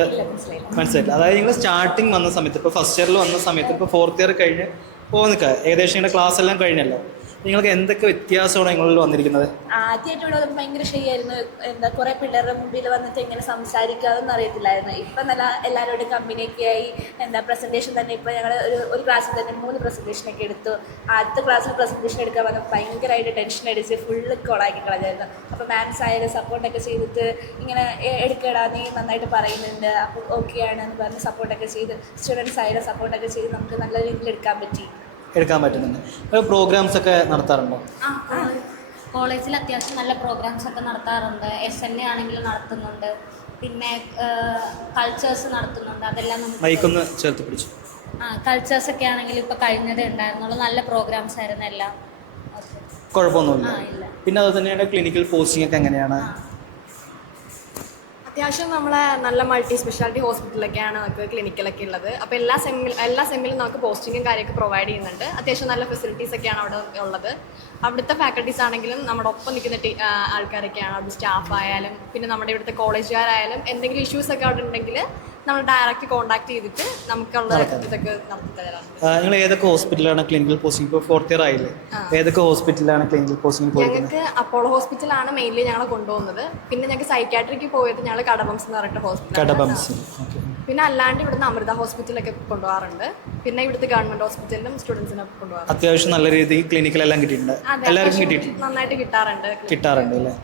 മനസ്സിലായില്ല. അതായത് നിങ്ങൾ സ്റ്റാർട്ടിങ് വന്ന സമയത്ത് ഇപ്പോൾ ഫസ്റ്റ് ഇയറിൽ വന്ന സമയത്ത് ഇപ്പോൾ 4th ഇയർ കഴിഞ്ഞ് പോകുന്ന ഏകദേശം നിങ്ങളുടെ ക്ലാസ് എല്ലാം കഴിഞ്ഞല്ലോ. നിങ്ങൾക്ക് എന്തൊക്കെ വ്യത്യാസമാണ് നിങ്ങളിൽ വന്നിരിക്കുന്നത്? ആദ്യമായിട്ടുള്ള ഭയങ്കര ശരിയായിരുന്നു. എന്താ കുറെ പിള്ളേരുടെ മുമ്പിൽ വന്നിട്ട് എങ്ങനെ സംസാരിക്കുക അതൊന്നും അറിയത്തില്ലായിരുന്നു. ഇപ്പം നല്ല എല്ലാവരോടും കമ്പനിയൊക്കെ ആയി. എന്താ പ്രസൻറ്റേഷൻ തന്നെ ഇപ്പം ഞങ്ങൾ ഒരു ക്ലാസ്സിൽ തന്നെ 3 പ്രസൻറ്റേഷനൊക്കെ എടുത്തു. ആദ്യത്തെ ക്ലാസ്സിൽ പ്രസൻറ്റേഷൻ എടുക്കാൻ വന്നപ്പോൾ ഭയങ്കരമായിട്ട് ടെൻഷൻ അടിച്ച് ഫുള്ള് കൊളാക്കി കളഞ്ഞായിരുന്നു. അപ്പോൾ മാത്സ് ആയാലും സപ്പോർട്ടൊക്കെ ചെയ്തിട്ട് ഇങ്ങനെ എടുക്കടാ നീ നന്നായിട്ട് പറയുന്നുണ്ട്, അപ്പോൾ ഓക്കെ ആണെന്ന് പറഞ്ഞ് സപ്പോർട്ടൊക്കെ ചെയ്ത് സ്റ്റുഡൻസ് ആയാലും സപ്പോർട്ടൊക്കെ ചെയ്ത് നമുക്ക് നല്ല രീതിയിൽ എടുക്കാൻ പറ്റുന്നുണ്ട്. പ്രോഗ്രാംസ് ഒക്കെ നടത്താറുണ്ടോ? കോളേജിൽ അത്യാവശ്യം നല്ല പ്രോഗ്രാംസ് ഒക്കെ നടത്താറുണ്ട്. SNA ആണെങ്കിലും നടത്തുന്നുണ്ട്. പിന്നെ കൾച്ചേഴ്സ് നടത്തുന്നുണ്ട്. അതെല്ലാം മൈക്കൊന്ന് ചേർത്ത് പിടിച്ചു. കൾച്ചേഴ്സ് ഒക്കെ ആണെങ്കിലും ഇപ്പോൾ കഴിഞ്ഞതേ ഉണ്ടായിരുന്നുള്ളൂ. നല്ല പ്രോഗ്രാംസ് ആയിരുന്നു എല്ലാം. കുഴപ്പമൊന്നുമില്ല. പിന്നെ അത് തന്നെയാണ് ക്ലിനിക്കൽ പോസ്റ്റിംഗ് ഒക്കെ എങ്ങനെയാണ്? അത്യാവശ്യം നമ്മളെ നല്ല മൾട്ടി സ്പെഷ്യാലിറ്റി ഹോസ്പിറ്റലൊക്കെയാണ് നമുക്ക് ക്ലിനിക്കലൊക്കെ ഉള്ളത്. അപ്പോൾ എല്ലാ സെമ്മിലും നമുക്ക് പോസ്റ്റിങ്ങും കാര്യമൊക്കെ പ്രൊവൈഡ് ചെയ്യുന്നുണ്ട്. അത്യാവശ്യം നല്ല ഫെസിലിറ്റീസ് ഒക്കെയാണ് അവിടെ ഉള്ളത്. അവിടുത്തെ ഫാക്കൽറ്റീസ് ആണെങ്കിലും നമ്മുടെ ഒപ്പം നിൽക്കുന്ന ആൾക്കാരൊക്കെയാണ്. അവിടെ സ്റ്റാഫ് ആയാലും പിന്നെ നമ്മുടെ ഇവിടുത്തെ കോളേജുകാരായാലും എന്തെങ്കിലും ഇഷ്യൂസൊക്കെ അവിടെ ഉണ്ടെങ്കിൽ നമ്മൾ ഡയറക്റ്റ് കോൺടാക്ട് ചെയ്തിട്ട് നമുക്കുള്ള ഇതൊക്കെ നടത്തി തരാറുണ്ട്. നിങ്ങൾ ഏതൊക്കെ ഹോസ്പിറ്റലാണ് ക്ലിനിക്കൽ പോസ്റ്റിംഗ്? ഇപ്പോൾ 4th ഇയർ ആയില്ലേ, ഏതൊക്കെ ഹോസ്പിറ്റലാണ് ക്ലിനിക്കൽ പോസ്റ്റിംഗ് പോയത്? ഞങ്ങൾക്ക് അപ്പോളോ ഹോസ്പിറ്റലാണ് മെയിൻലി ഞങ്ങളെ കൊണ്ടുപോകുന്നത്. പിന്നെ ഞങ്ങൾക്ക് സൈക്കാട്രിക്ക് പോയത് ഞങ്ങൾ കടബംസ് എന്ന് പറഞ്ഞിട്ട് ഹോസ്പിറ്റൽ. പിന്നെ അല്ലാണ്ട് ഇവിടുന്ന് അമൃത ഹോസ്പിറ്റലൊക്കെ കൊണ്ടുപോകാറുണ്ട്. പിന്നെ ഇവിടുത്തെ ഗവൺമെന്റ് ഹോസ്പിറ്റലിലും സ്റ്റുഡൻസിനൊക്കെ കൊണ്ടുപോകാറുണ്ട്. അത്യാവശ്യം നല്ല രീതിയിൽ ക്ലിനിക്കലെല്ലാം കിട്ടിയിട്ടുണ്ട്. എല്ലാവർക്കും കിട്ടിയിട്ടുണ്ട്? നന്നായിട്ട് കിട്ടാറുണ്ട് അല്ലേ?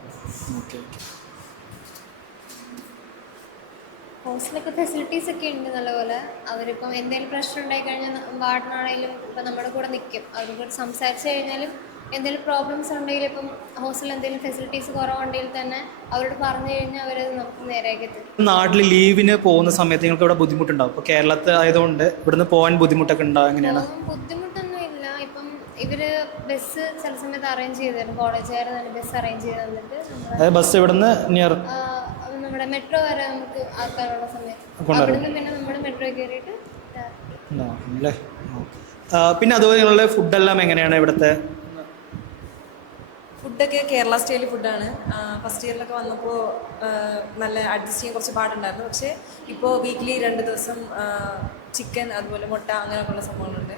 ഹോസ്റ്റലൊക്കെ ഫെസിലിറ്റീസ് ഒക്കെ ഉണ്ട് നല്ലപോലെ. അവരിപ്പം എന്തെങ്കിലും പ്രശ്നം ഉണ്ടായി കഴിഞ്ഞാൽ വാർഡനാണെങ്കിലും ഇപ്പം നമ്മുടെ കൂടെ നിൽക്കും. അവരോട് സംസാരിച്ച് കഴിഞ്ഞാലും എന്തെങ്കിലും പ്രോബ്ലംസ് ഉണ്ടെങ്കിൽ ഇപ്പം ഹോസ്റ്റലിൽ എന്തെങ്കിലും ഫെസിലിറ്റീസ് കുറവുണ്ടെങ്കിൽ തന്നെ അവരോട് പറഞ്ഞു കഴിഞ്ഞാൽ അവരത് നമുക്ക് നേരെയാക്കി തരും. നാട്ടിൽ ലീവിന് പോകുന്ന സമയത്ത് നിങ്ങൾക്ക് ഇവിടെ ബുദ്ധിമുട്ടുണ്ടാവും? ഇപ്പോൾ കേരളത്തിൽ ആയതുകൊണ്ട് ഇവിടുന്ന് പോകാൻ ബുദ്ധിമുട്ടൊക്കെ ഉണ്ടാവും? എങ്ങനെയാണ്? ബുദ്ധിമുട്ടൊന്നും ഇല്ല. ഇപ്പം ഇവർ ബസ് ചില സമയത്ത് അറേഞ്ച് ചെയ്ത് തരും. കോളേജുകാർ തന്നെ ബസ് അറേഞ്ച് ചെയ്ത് തന്നിട്ട് ബസ് ഇവിടുന്ന് നിയർ നമ്മുടെ മെട്രോ വരെ നമുക്ക് ആൾക്കാരുള്ള സമയത്ത് അവിടുന്ന് പിന്നെ നമ്മൾ മെട്രോ കയറിയിട്ട്. പിന്നെ അതുപോലെയുള്ള ഫുഡെല്ലാം എങ്ങനെയാണ് ഇവിടുത്തെ? ഫുഡൊക്കെ കേരള സ്റ്റൈൽ ഫുഡാണ്. ഫസ്റ്റ് ഇയറിലൊക്കെ വന്നപ്പോൾ നല്ല അഡ്ജസ്റ്റ് ചെയ്യാൻ കുറച്ച് പാടുണ്ടായിരുന്നു. പക്ഷേ ഇപ്പോൾ വീക്ക്ലി 2 ദിവസം ചിക്കൻ അതുപോലെ മുട്ട അങ്ങനെയൊക്കെയുള്ള സംഭവങ്ങളുണ്ട്.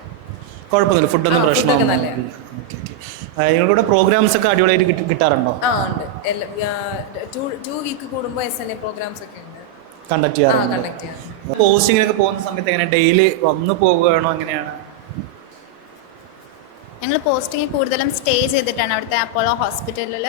കുഴപ്പമൊന്നുമില്ല, ഫുഡൊന്നും പ്രശ്നമൊന്നും. നിങ്ങളുടെ പ്രോഗ്രാംസ് ഒക്കെ അടിപൊളിയായിട്ട് കിട്ടാറുണ്ടോ? ഉണ്ട്. 2 വീക്ക് കൂടുമ്പോൾ SNA പ്രോഗ്രാംസ് ഒക്കെ ഉണ്ട് കണ്ടക്ട് ചെയ്യാറുണ്ട്. പോസ്റ്റിങ്ങിനൊക്കെ പോകുന്ന സമയത്ത് എങ്ങനെ ഡെയിലി വന്നു പോകുകയാണോ? എങ്ങനെയാണ്? ഞങ്ങൾ പോസ്റ്റിംഗ് കൂടുതലും സ്റ്റേ ചെയ്തിട്ടാണ് അവിടുത്തെ അപ്പോളോ ഹോസ്പിറ്റലിൽ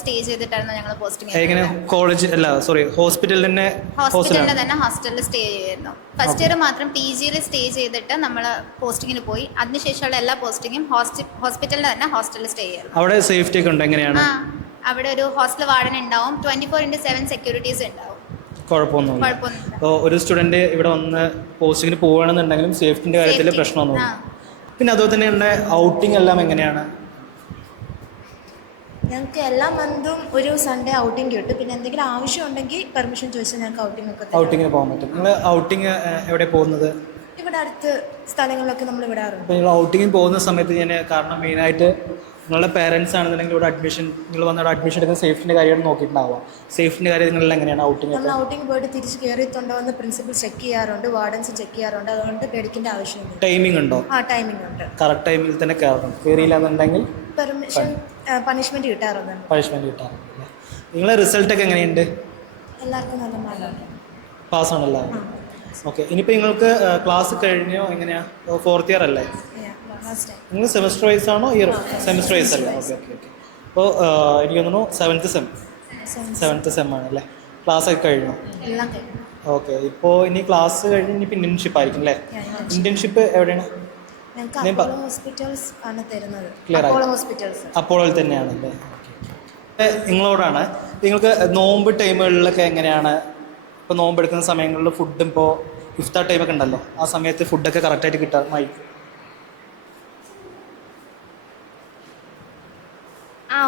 സ്റ്റേ ചെയ്തിട്ടായിരുന്നു ഞങ്ങൾ പോസ്റ്റിംഗ് എങ്ങനെ കോളേജ് അല്ല സോറി ഹോസ്പിറ്റലിൽ തന്നെ ഹോസ്പിറ്റലിൽ തന്നെ ഹോസ്റ്റലിൽ സ്റ്റേ ചെയ്യായിരുന്നു. ഫസ്റ്റ് ഇയർ മാത്രം PGയിൽ സ്റ്റേ ചെയ്തിട്ട് നമ്മൾ പോസ്റ്റിങ്ങിന് പോയി. അതിനുശേഷമുള്ള എല്ലാ പോസ്റ്റിങ്ങും ഹോസ്പിറ്റലിൽ തന്നെ ഹോസ്റ്റലിൽ സ്റ്റേ ചെയ്യുന്നു. അവിടെ സേഫ്റ്റി ഒക്കെ ഉണ്ട് എങ്ങനെയാണ്? അവിടെ ഒരു ഹോസ്റ്റൽ വാർഡൻ ഉണ്ടാവും, 24/7 സെക്യൂരിറ്റീസ് ഉണ്ടാവും. കുഴപ്പമൊന്നുമില്ല. അപ്പോൾ ഒരു സ്റ്റുഡൻറ്റ് ഇവിടെ വന്ന് പോസ്റ്റിങ്ങിന് പോവുകയാണെന്നുണ്ടെങ്കിലും സേഫ്റ്റിൻ്റെ കാര്യത്തിൽ പ്രശ്നമൊന്നുമില്ല. പിന്നെ അതുപോലെ തന്നെ എൻ്റെ ഔട്ടിംഗ് എല്ലാം എങ്ങനെയാണ്? ഞങ്ങൾക്ക് എല്ലാ മന്തും ഒരു സൺഡേ ഔട്ടിംഗ് കിട്ടും. പിന്നെ എന്തെങ്കിലും ആവശ്യം ഉണ്ടെങ്കിൽ പെർമിഷൻ ചോദിച്ചാൽ ഞങ്ങൾക്ക് ഔട്ടിങ്ങിന് പോകാൻ പറ്റും. നിങ്ങൾ ഔട്ടിങ് എവിടെ പോകുന്നത്? ഇവിടെ അടുത്ത് സ്ഥലങ്ങളിലൊക്കെ നമ്മൾ വിടാറുണ്ട്. അപ്പോൾ നിങ്ങൾ ഔട്ടിങ്ങിന് പോകുന്ന സമയത്ത് ഞാൻ കാരണം മെയിനായിട്ട് നിങ്ങളുടെ പേരൻസ് ആണെന്നുണ്ടെങ്കിൽ ഇവിടെ നിങ്ങൾ വന്നിവിടെ അഡ്മിഷൻ എടുക്കുന്ന സേഫ്റ്റിൻ്റെ കാര്യമാണ് നോക്കിയിട്ടുണ്ടാവുക. സേഫ്റ്റിൻ്റെ കാര്യം നിങ്ങളിൽ എങ്ങനെയാണ് ഔട്ടിങ്? നമ്മൾ ഔട്ടിംഗ് പോയിട്ട് തിരിച്ച് കയറിയിട്ടുണ്ടോ എന്ന് പ്രിൻസിപ്പൽ ചെക്ക് ചെയ്യാറുണ്ട്, വാർഡൻസ് ചെക്ക് ചെയ്യാറുണ്ട്. അതുകൊണ്ട് പേടിക്കേണ്ട ആവശ്യമില്ല. ടൈമിംഗ് ഉണ്ടോ? ടൈമിംഗ് ഉണ്ട്. കറക്റ്റ് ടൈമിൽ തന്നെ കയറണം. കയറിയില്ല എന്നുണ്ടെങ്കിൽ പണിഷ്മെന്റ് കിട്ടാറുണ്ട്. നിങ്ങളെ റിസൾട്ടൊക്കെ എങ്ങനെയുണ്ട്? എല്ലാവർക്കും നല്ല മാർക്കുണ്ട്. പാസ്സാണല്ലോ. ഓക്കെ. ഇനിയിപ്പോൾ നിങ്ങൾക്ക് ക്ലാസ് കഴിഞ്ഞോ? എങ്ങനെയാണ്? 4th ഇയർ അല്ലേ? നിങ്ങൾ സെമസ്റ്റർ വൈസ് ആണോ ഇയർ? സെമസ്റ്റർ വൈസ് അല്ലേ? Okay okay okay. അപ്പോൾ എനിക്ക് തോന്നുന്നു 7th സെം ആണല്ലേ? ക്ലാസ് ഒക്കെ കഴിഞ്ഞോ? എല്ലാം കഴിഞ്ഞു. ഓക്കെ. ഇപ്പോൾ ഇനി ക്ലാസ് കഴിഞ്ഞ് ഇനിയിപ്പോൾ ഇൻറ്റേൺഷിപ്പ് ആയിരിക്കും അല്ലേ? ഇൻറ്റേൺഷിപ്പ് എവിടെയാണ്? അപ്പോളോ ഹോസ്പിറ്റൽസ് ആണ് തരുന്നത്. അപ്പോളോയിൽ തന്നെയാണല്ലേ? നിങ്ങളോടാണ്, നിങ്ങൾക്ക് നോമ്പ് ടൈമുകളിലൊക്കെ എങ്ങനെയാണ്? ഇപ്പോൾ നോമ്പ് എടുക്കുന്ന സമയങ്ങളിൽ ഫുഡും ഇപ്പോൾ ഇഫ്താർ ടൈമൊക്കെ ഉണ്ടല്ലോ, ആ സമയത്ത് ഫുഡൊക്കെ കറക്റ്റായിട്ട് കിട്ടാറുമായി?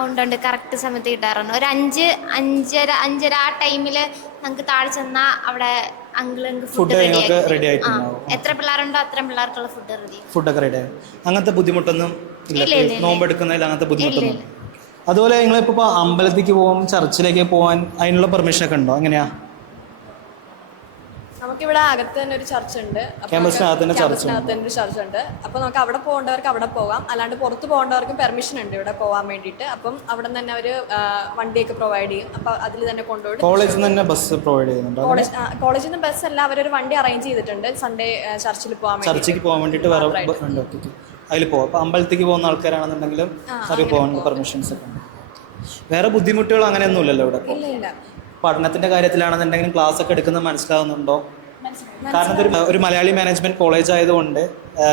ഉണ്ട്. കറക്റ്റ് സമയത്ത് കിട്ടാറുണ്ട്. ഒരു 5-5:30 ആ ടൈമിൽ നമുക്ക് താഴെ ചെന്നാൽ അവിടെ ഫുഡ് റെഡി ആയിട്ടുണ്ടാവും. എത്ര പിള്ളേരുണ്ടോ അത്രയും പിള്ളേർക്കുള്ള ഫുഡൊക്കെ റെഡി ആയി. അങ്ങനത്തെ ബുദ്ധിമുട്ടൊന്നും ഇല്ല നോമ്പ് എടുക്കുന്നതിൽ? അങ്ങനത്തെ ബുദ്ധിമുട്ടൊന്നും. അതുപോലെ നിങ്ങളിപ്പോൾ അമ്പലത്തിലേക്ക് പോകും, ചർച്ചിലേക്ക് പോകാൻ അതിനുള്ള പെർമിഷനൊക്കെ ഉണ്ടോ? എങ്ങനെയാ? നമുക്കിവിടെ അകത്ത് തന്നെ ഒരു ചർച്ച് ഉണ്ട്. ക്യാമ്പസിനകത്ത് തന്നെ ഒരു ചർച്ച് ഉണ്ട്. അപ്പോൾ നമുക്ക് അവിടെ പോകേണ്ടവർക്ക് അവിടെ പോകാം. അല്ലാണ്ട് പുറത്ത് പോകേണ്ടവർക്കും പെർമിഷൻ ഉണ്ട് ഇവിടെ പോകാൻ വേണ്ടിയിട്ട്. അപ്പം അവിടെ തന്നെ അവർ വണ്ടിയൊക്കെ പ്രൊവൈഡ് ചെയ്യും. അപ്പോൾ അതിൽ തന്നെ കൊണ്ടുപോയി കോളേജിൽ നിന്ന് തന്നെ ബസ് പ്രൊവൈഡ് ചെയ്യുന്നുണ്ട്. കോളേജിൽ നിന്ന് ബസ് അല്ല, അവരൊരു വണ്ടി അറേഞ്ച് ചെയ്തിട്ടുണ്ട് സൺഡേ ചർച്ചിൽ ചർച്ചിലേക്ക് പോകാൻ വേണ്ടിയിട്ട് വേറെ അതിൽ പോകാം. അപ്പോൾ അമ്പലത്തേക്ക് പോകുന്ന ആൾക്കാരാണെന്നുണ്ടെങ്കിലും അതിൽ പോകാൻ പെർമിഷൻസ് ഒക്കെ ഉണ്ട്. വേറെ ബുദ്ധിമുട്ടുകൾ അങ്ങനെയൊന്നും ഇല്ലല്ലോ ഇവിടെ? പഠനത്തിന്റെ കാര്യത്തിലാണെന്നുണ്ടെങ്കിലും ക്ലാസ് ഒക്കെ എടുക്കുന്നത് മനസ്സിലാവുന്നുണ്ടോ? കാരണം ഒരു മലയാളി മാനേജ്മെന്റ് കോളേജ് ആയതുകൊണ്ട്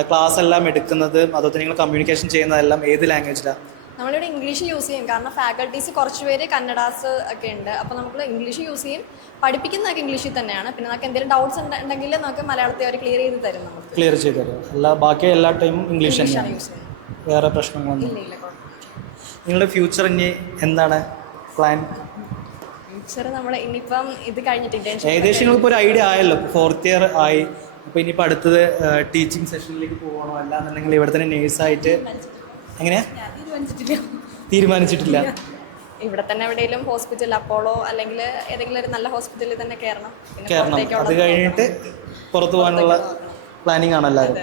ക്ലാസ് എല്ലാം എടുക്കുന്നത് അതുപോലെ നിങ്ങൾ കമ്മ്യൂണിക്കേഷൻ ചെയ്യുന്നതെല്ലാം ഏത് ലാംഗ്വേജിലാണ്? നമ്മളിവിടെ ഇംഗ്ലീഷ് യൂസ് ചെയ്യും. കാരണം ഫാക്കൽറ്റീസ് കുറച്ച് പേര് കന്നഡാസ് ഒക്കെ ഉണ്ട്. അപ്പോൾ നമ്മൾ ഇംഗ്ലീഷ് യൂസ് ചെയ്യും. പഠിപ്പിക്കുന്നതൊക്കെ ഇംഗ്ലീഷിൽ തന്നെയാണ്. പിന്നെ നമുക്ക് എന്തെങ്കിലും ഡൗട്ട്സ് ഉണ്ടെങ്കിൽ നമുക്ക് മലയാളത്തിൽ അവർ ക്ലിയർ ചെയ്ത് തരും. നമുക്ക് ക്ലിയർ ചെയ്ത് തരും. ബാക്കി എല്ലാ ടൈമും ഇംഗ്ലീഷ് തന്നെയാണ് യൂസ് ചെയ്യുന്നത്. വേറെ പ്രശ്നങ്ങളൊന്നും ഇല്ല. നിങ്ങളുടെ ഫ്യൂച്ചർ ഇനി എന്താണ് പ്ലാൻ? ഫ്യൂച്ചർ നമ്മൾ ഇനിയിപ്പം ഇത് കഴിഞ്ഞിട്ട് ഏകദേശം നിങ്ങളിപ്പോൾ ഒരു ഐഡിയ ആയല്ലോ, 4th ഇയർ ആയി. അപ്പോൾ ഇനിയിപ്പോൾ അടുത്തത് ടീച്ചിങ് സെഷനിലേക്ക് പോകണോ അല്ലാന്നുണ്ടെങ്കിൽ ഇവിടെ തന്നെ നേഴ്സായിട്ട് എങ്ങനെയാ? തീരുമാനിച്ചിട്ടില്ല. ഇവിടെ തന്നെ എവിടെയെങ്കിലും ഹോസ്പിറ്റൽ, അപ്പോളോ അല്ലെങ്കിൽ ഏതെങ്കിലും ഒരു നല്ല ഹോസ്പിറ്റലിൽ തന്നെ കയറണം. അത് കഴിഞ്ഞിട്ട് പുറത്തു പോകാനുള്ള പ്ലാനിങ് ആണോ എല്ലാവരും?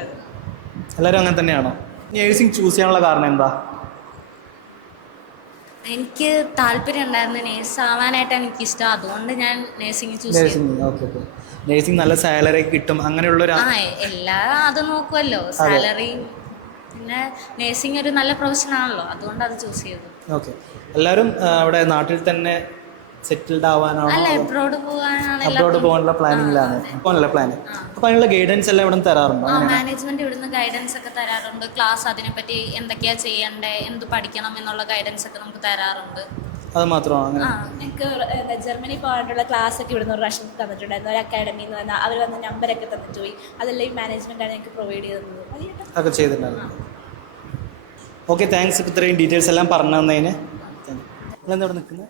എല്ലാവരും അങ്ങനെ തന്നെയാണോ? നേഴ്സിംഗ് ചൂസ് ചെയ്യാനുള്ള കാരണം എന്താ? എനിക്ക് താല്പര്യം ഉണ്ടായിരുന്നു, നേഴ്സ് ആവാനായിട്ടാണ് എനിക്കിഷ്ടം. അതുകൊണ്ട് ഞാൻ നേഴ്സിംഗ് ചൂസ് ചെയ്തു. നേഴ്സിംഗ് നല്ല സാലറി കിട്ടും അങ്ങനെയുള്ള എല്ലാം അത് നോക്കുമല്ലോ, സാലറി. പിന്നെ നേഴ്സിംഗ് ഒരു നല്ല പ്രൊഫഷൻ ആണല്ലോ, അതുകൊണ്ട് അത് ചൂസ് ചെയ്തു. ഓക്കെ. എല്ലാവരും അവിടെ നാട്ടിൽ തന്നെ സെറ്റിൽഡ് ആവാനാണോ? അല്ല, അബ്രോഡ് പോകാനുള്ള പ്ലാനിങ്ങിലാണ്. പോകാനുള്ള പ്ലാൻ. അപ്പോൾ അതിനുള്ള ഗൈഡൻസ് എല്ലാം ഇവിടെ തരാറുണ്ടോ? മാനേജ്മെന്റ് ഇവിടുന്ന് ഗൈഡൻസ് ഒക്കെ തരാറുണ്ട്. ക്ലാസ് അതിനെപ്പറ്റി എന്തൊക്കെയാ ചെയ്യണ്ടേ, എന്ത് പഠിക്കണം എന്നുള്ള ഗൈഡൻസ് ഒക്കെ നമുക്ക് തരാറുണ്ട്. അത് മാത്രമാണ്? ഞങ്ങൾക്ക് ജർമ്മനി പോകാനുള്ള ക്ലാസ് ഒക്കെ ഇവിടുന്ന് ഒരു പ്രാവശ്യം തന്നിട്ടുണ്ടായിരുന്നു. ഒരു അക്കാഡമിയിൽ നിന്ന് വന്നാൽ അവർ വന്ന് നമ്പരൊക്കെ തന്നിട്ട് പോയി. അതെല്ലാം ഈ മാനേജ്മെന്റാണ് ഞങ്ങൾക്ക് പ്രൊവൈഡ് ചെയ്തത്. അതൊക്കെ ചെയ്തിട്ടുണ്ടായിരുന്നു. ഓക്കെ, താങ്ക്സ് ഇത്രയും ഡീറ്റെയിൽസ് എല്ലാം പറഞ്ഞു തന്നതിന്. നിങ്ങളെന്താ നിൽക്കുന്നത്?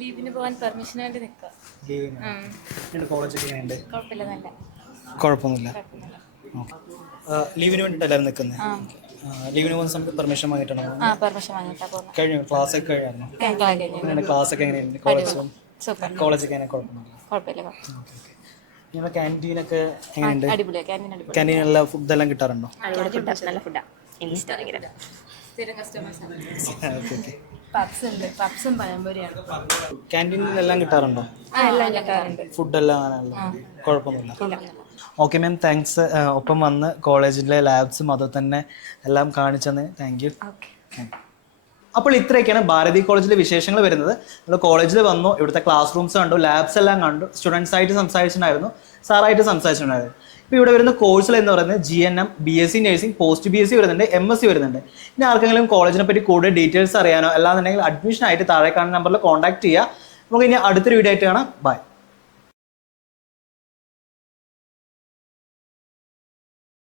ലീവിന് പോകാൻ പെർമിഷന് വേണ്ടി നിൽക്കുക. കോളേജൊക്കെ എങ്ങനെയുണ്ട്? കുഴപ്പമില്ല. ലീവിന് വേണ്ടിയിട്ടല്ലായിരുന്നു നിൽക്കുന്നത്? ലീവിന് പോകുന്ന സമയത്ത് പെർമിഷൻ വാങ്ങിയിട്ടാണോ? പെർമിഷൻ വാങ്ങിയിട്ടാണ് പോകുന്നത്. കഴിഞ്ഞു? ക്ലാസ് ഒക്കെ കഴിഞ്ഞായിരുന്നു? ക്ലാസ് ഒക്കെ എങ്ങനെയുണ്ട്? കോളേജൊക്കെ എങ്ങനെ? കുഴപ്പമില്ല. നിങ്ങളുടെ ക്യാൻറ്റീനൊക്കെ എങ്ങനെയുണ്ട്? ക്യാൻറ്റീനിലുള്ള ഫുഡെല്ലാം കിട്ടാറുണ്ടോ? നല്ല ഫുഡാണ്. ഓക്കെ. പപ്സ് ഉണ്ട്, പപ്സും പഴംപൊരിയാണ്. ക്യാൻറ്റീനിൽ എല്ലാം കിട്ടാറുണ്ടോ? എല്ലാം കിട്ടാറുണ്ട്. ഫുഡെല്ലാം അങ്ങനെയല്ല, കുഴപ്പമൊന്നുമില്ല. Okay ma'am, thanks. ഒപ്പം വന്ന് കോളേജിലെ ലാബ്സും അതുപോലെ തന്നെ എല്ലാം കാണിച്ചെന്ന് താങ്ക് യു. അപ്പോൾ ഇത്രയൊക്കെയാണ് ഭാരതി കോളേജിലെ വിശേഷങ്ങൾ വരുന്നത്. നമ്മൾ കോളേജിൽ വന്നു, ഇവിടുത്തെ ക്ലാസ് റൂംസ് കണ്ടു, ലാബ്സ് എല്ലാം കണ്ടു, സ്റ്റുഡൻസ് ആയിട്ട് സംസാരിച്ചിട്ടുണ്ടായിരുന്നു, സാറായിട്ട് സംസാരിച്ചിട്ടുണ്ടായിരുന്നു. ഇപ്പോൾ ഇവിടെ വരുന്ന കോഴ്സുകൾ എന്ന് പറയുന്നത് GNM, BSc nursing, post BSc വരുന്നുണ്ട്, MSc വരുന്നുണ്ട്. ഇനി ആർക്കെങ്കിലും കോളേജിനെ പറ്റി കൂടുതൽ ഡീറ്റെയിൽസ് അറിയാനോ അല്ലാന്നുണ്ടെങ്കിൽ അഡ്മിഷൻ ആയിട്ട് താഴെ കാണുന്ന നമ്പറിൽ കോൺടാക്ട് ചെയ്യുക. നമുക്ക് ഇനി അടുത്തൊരു വീഡിയോ ആയിട്ട് കാണാം. ബൈ.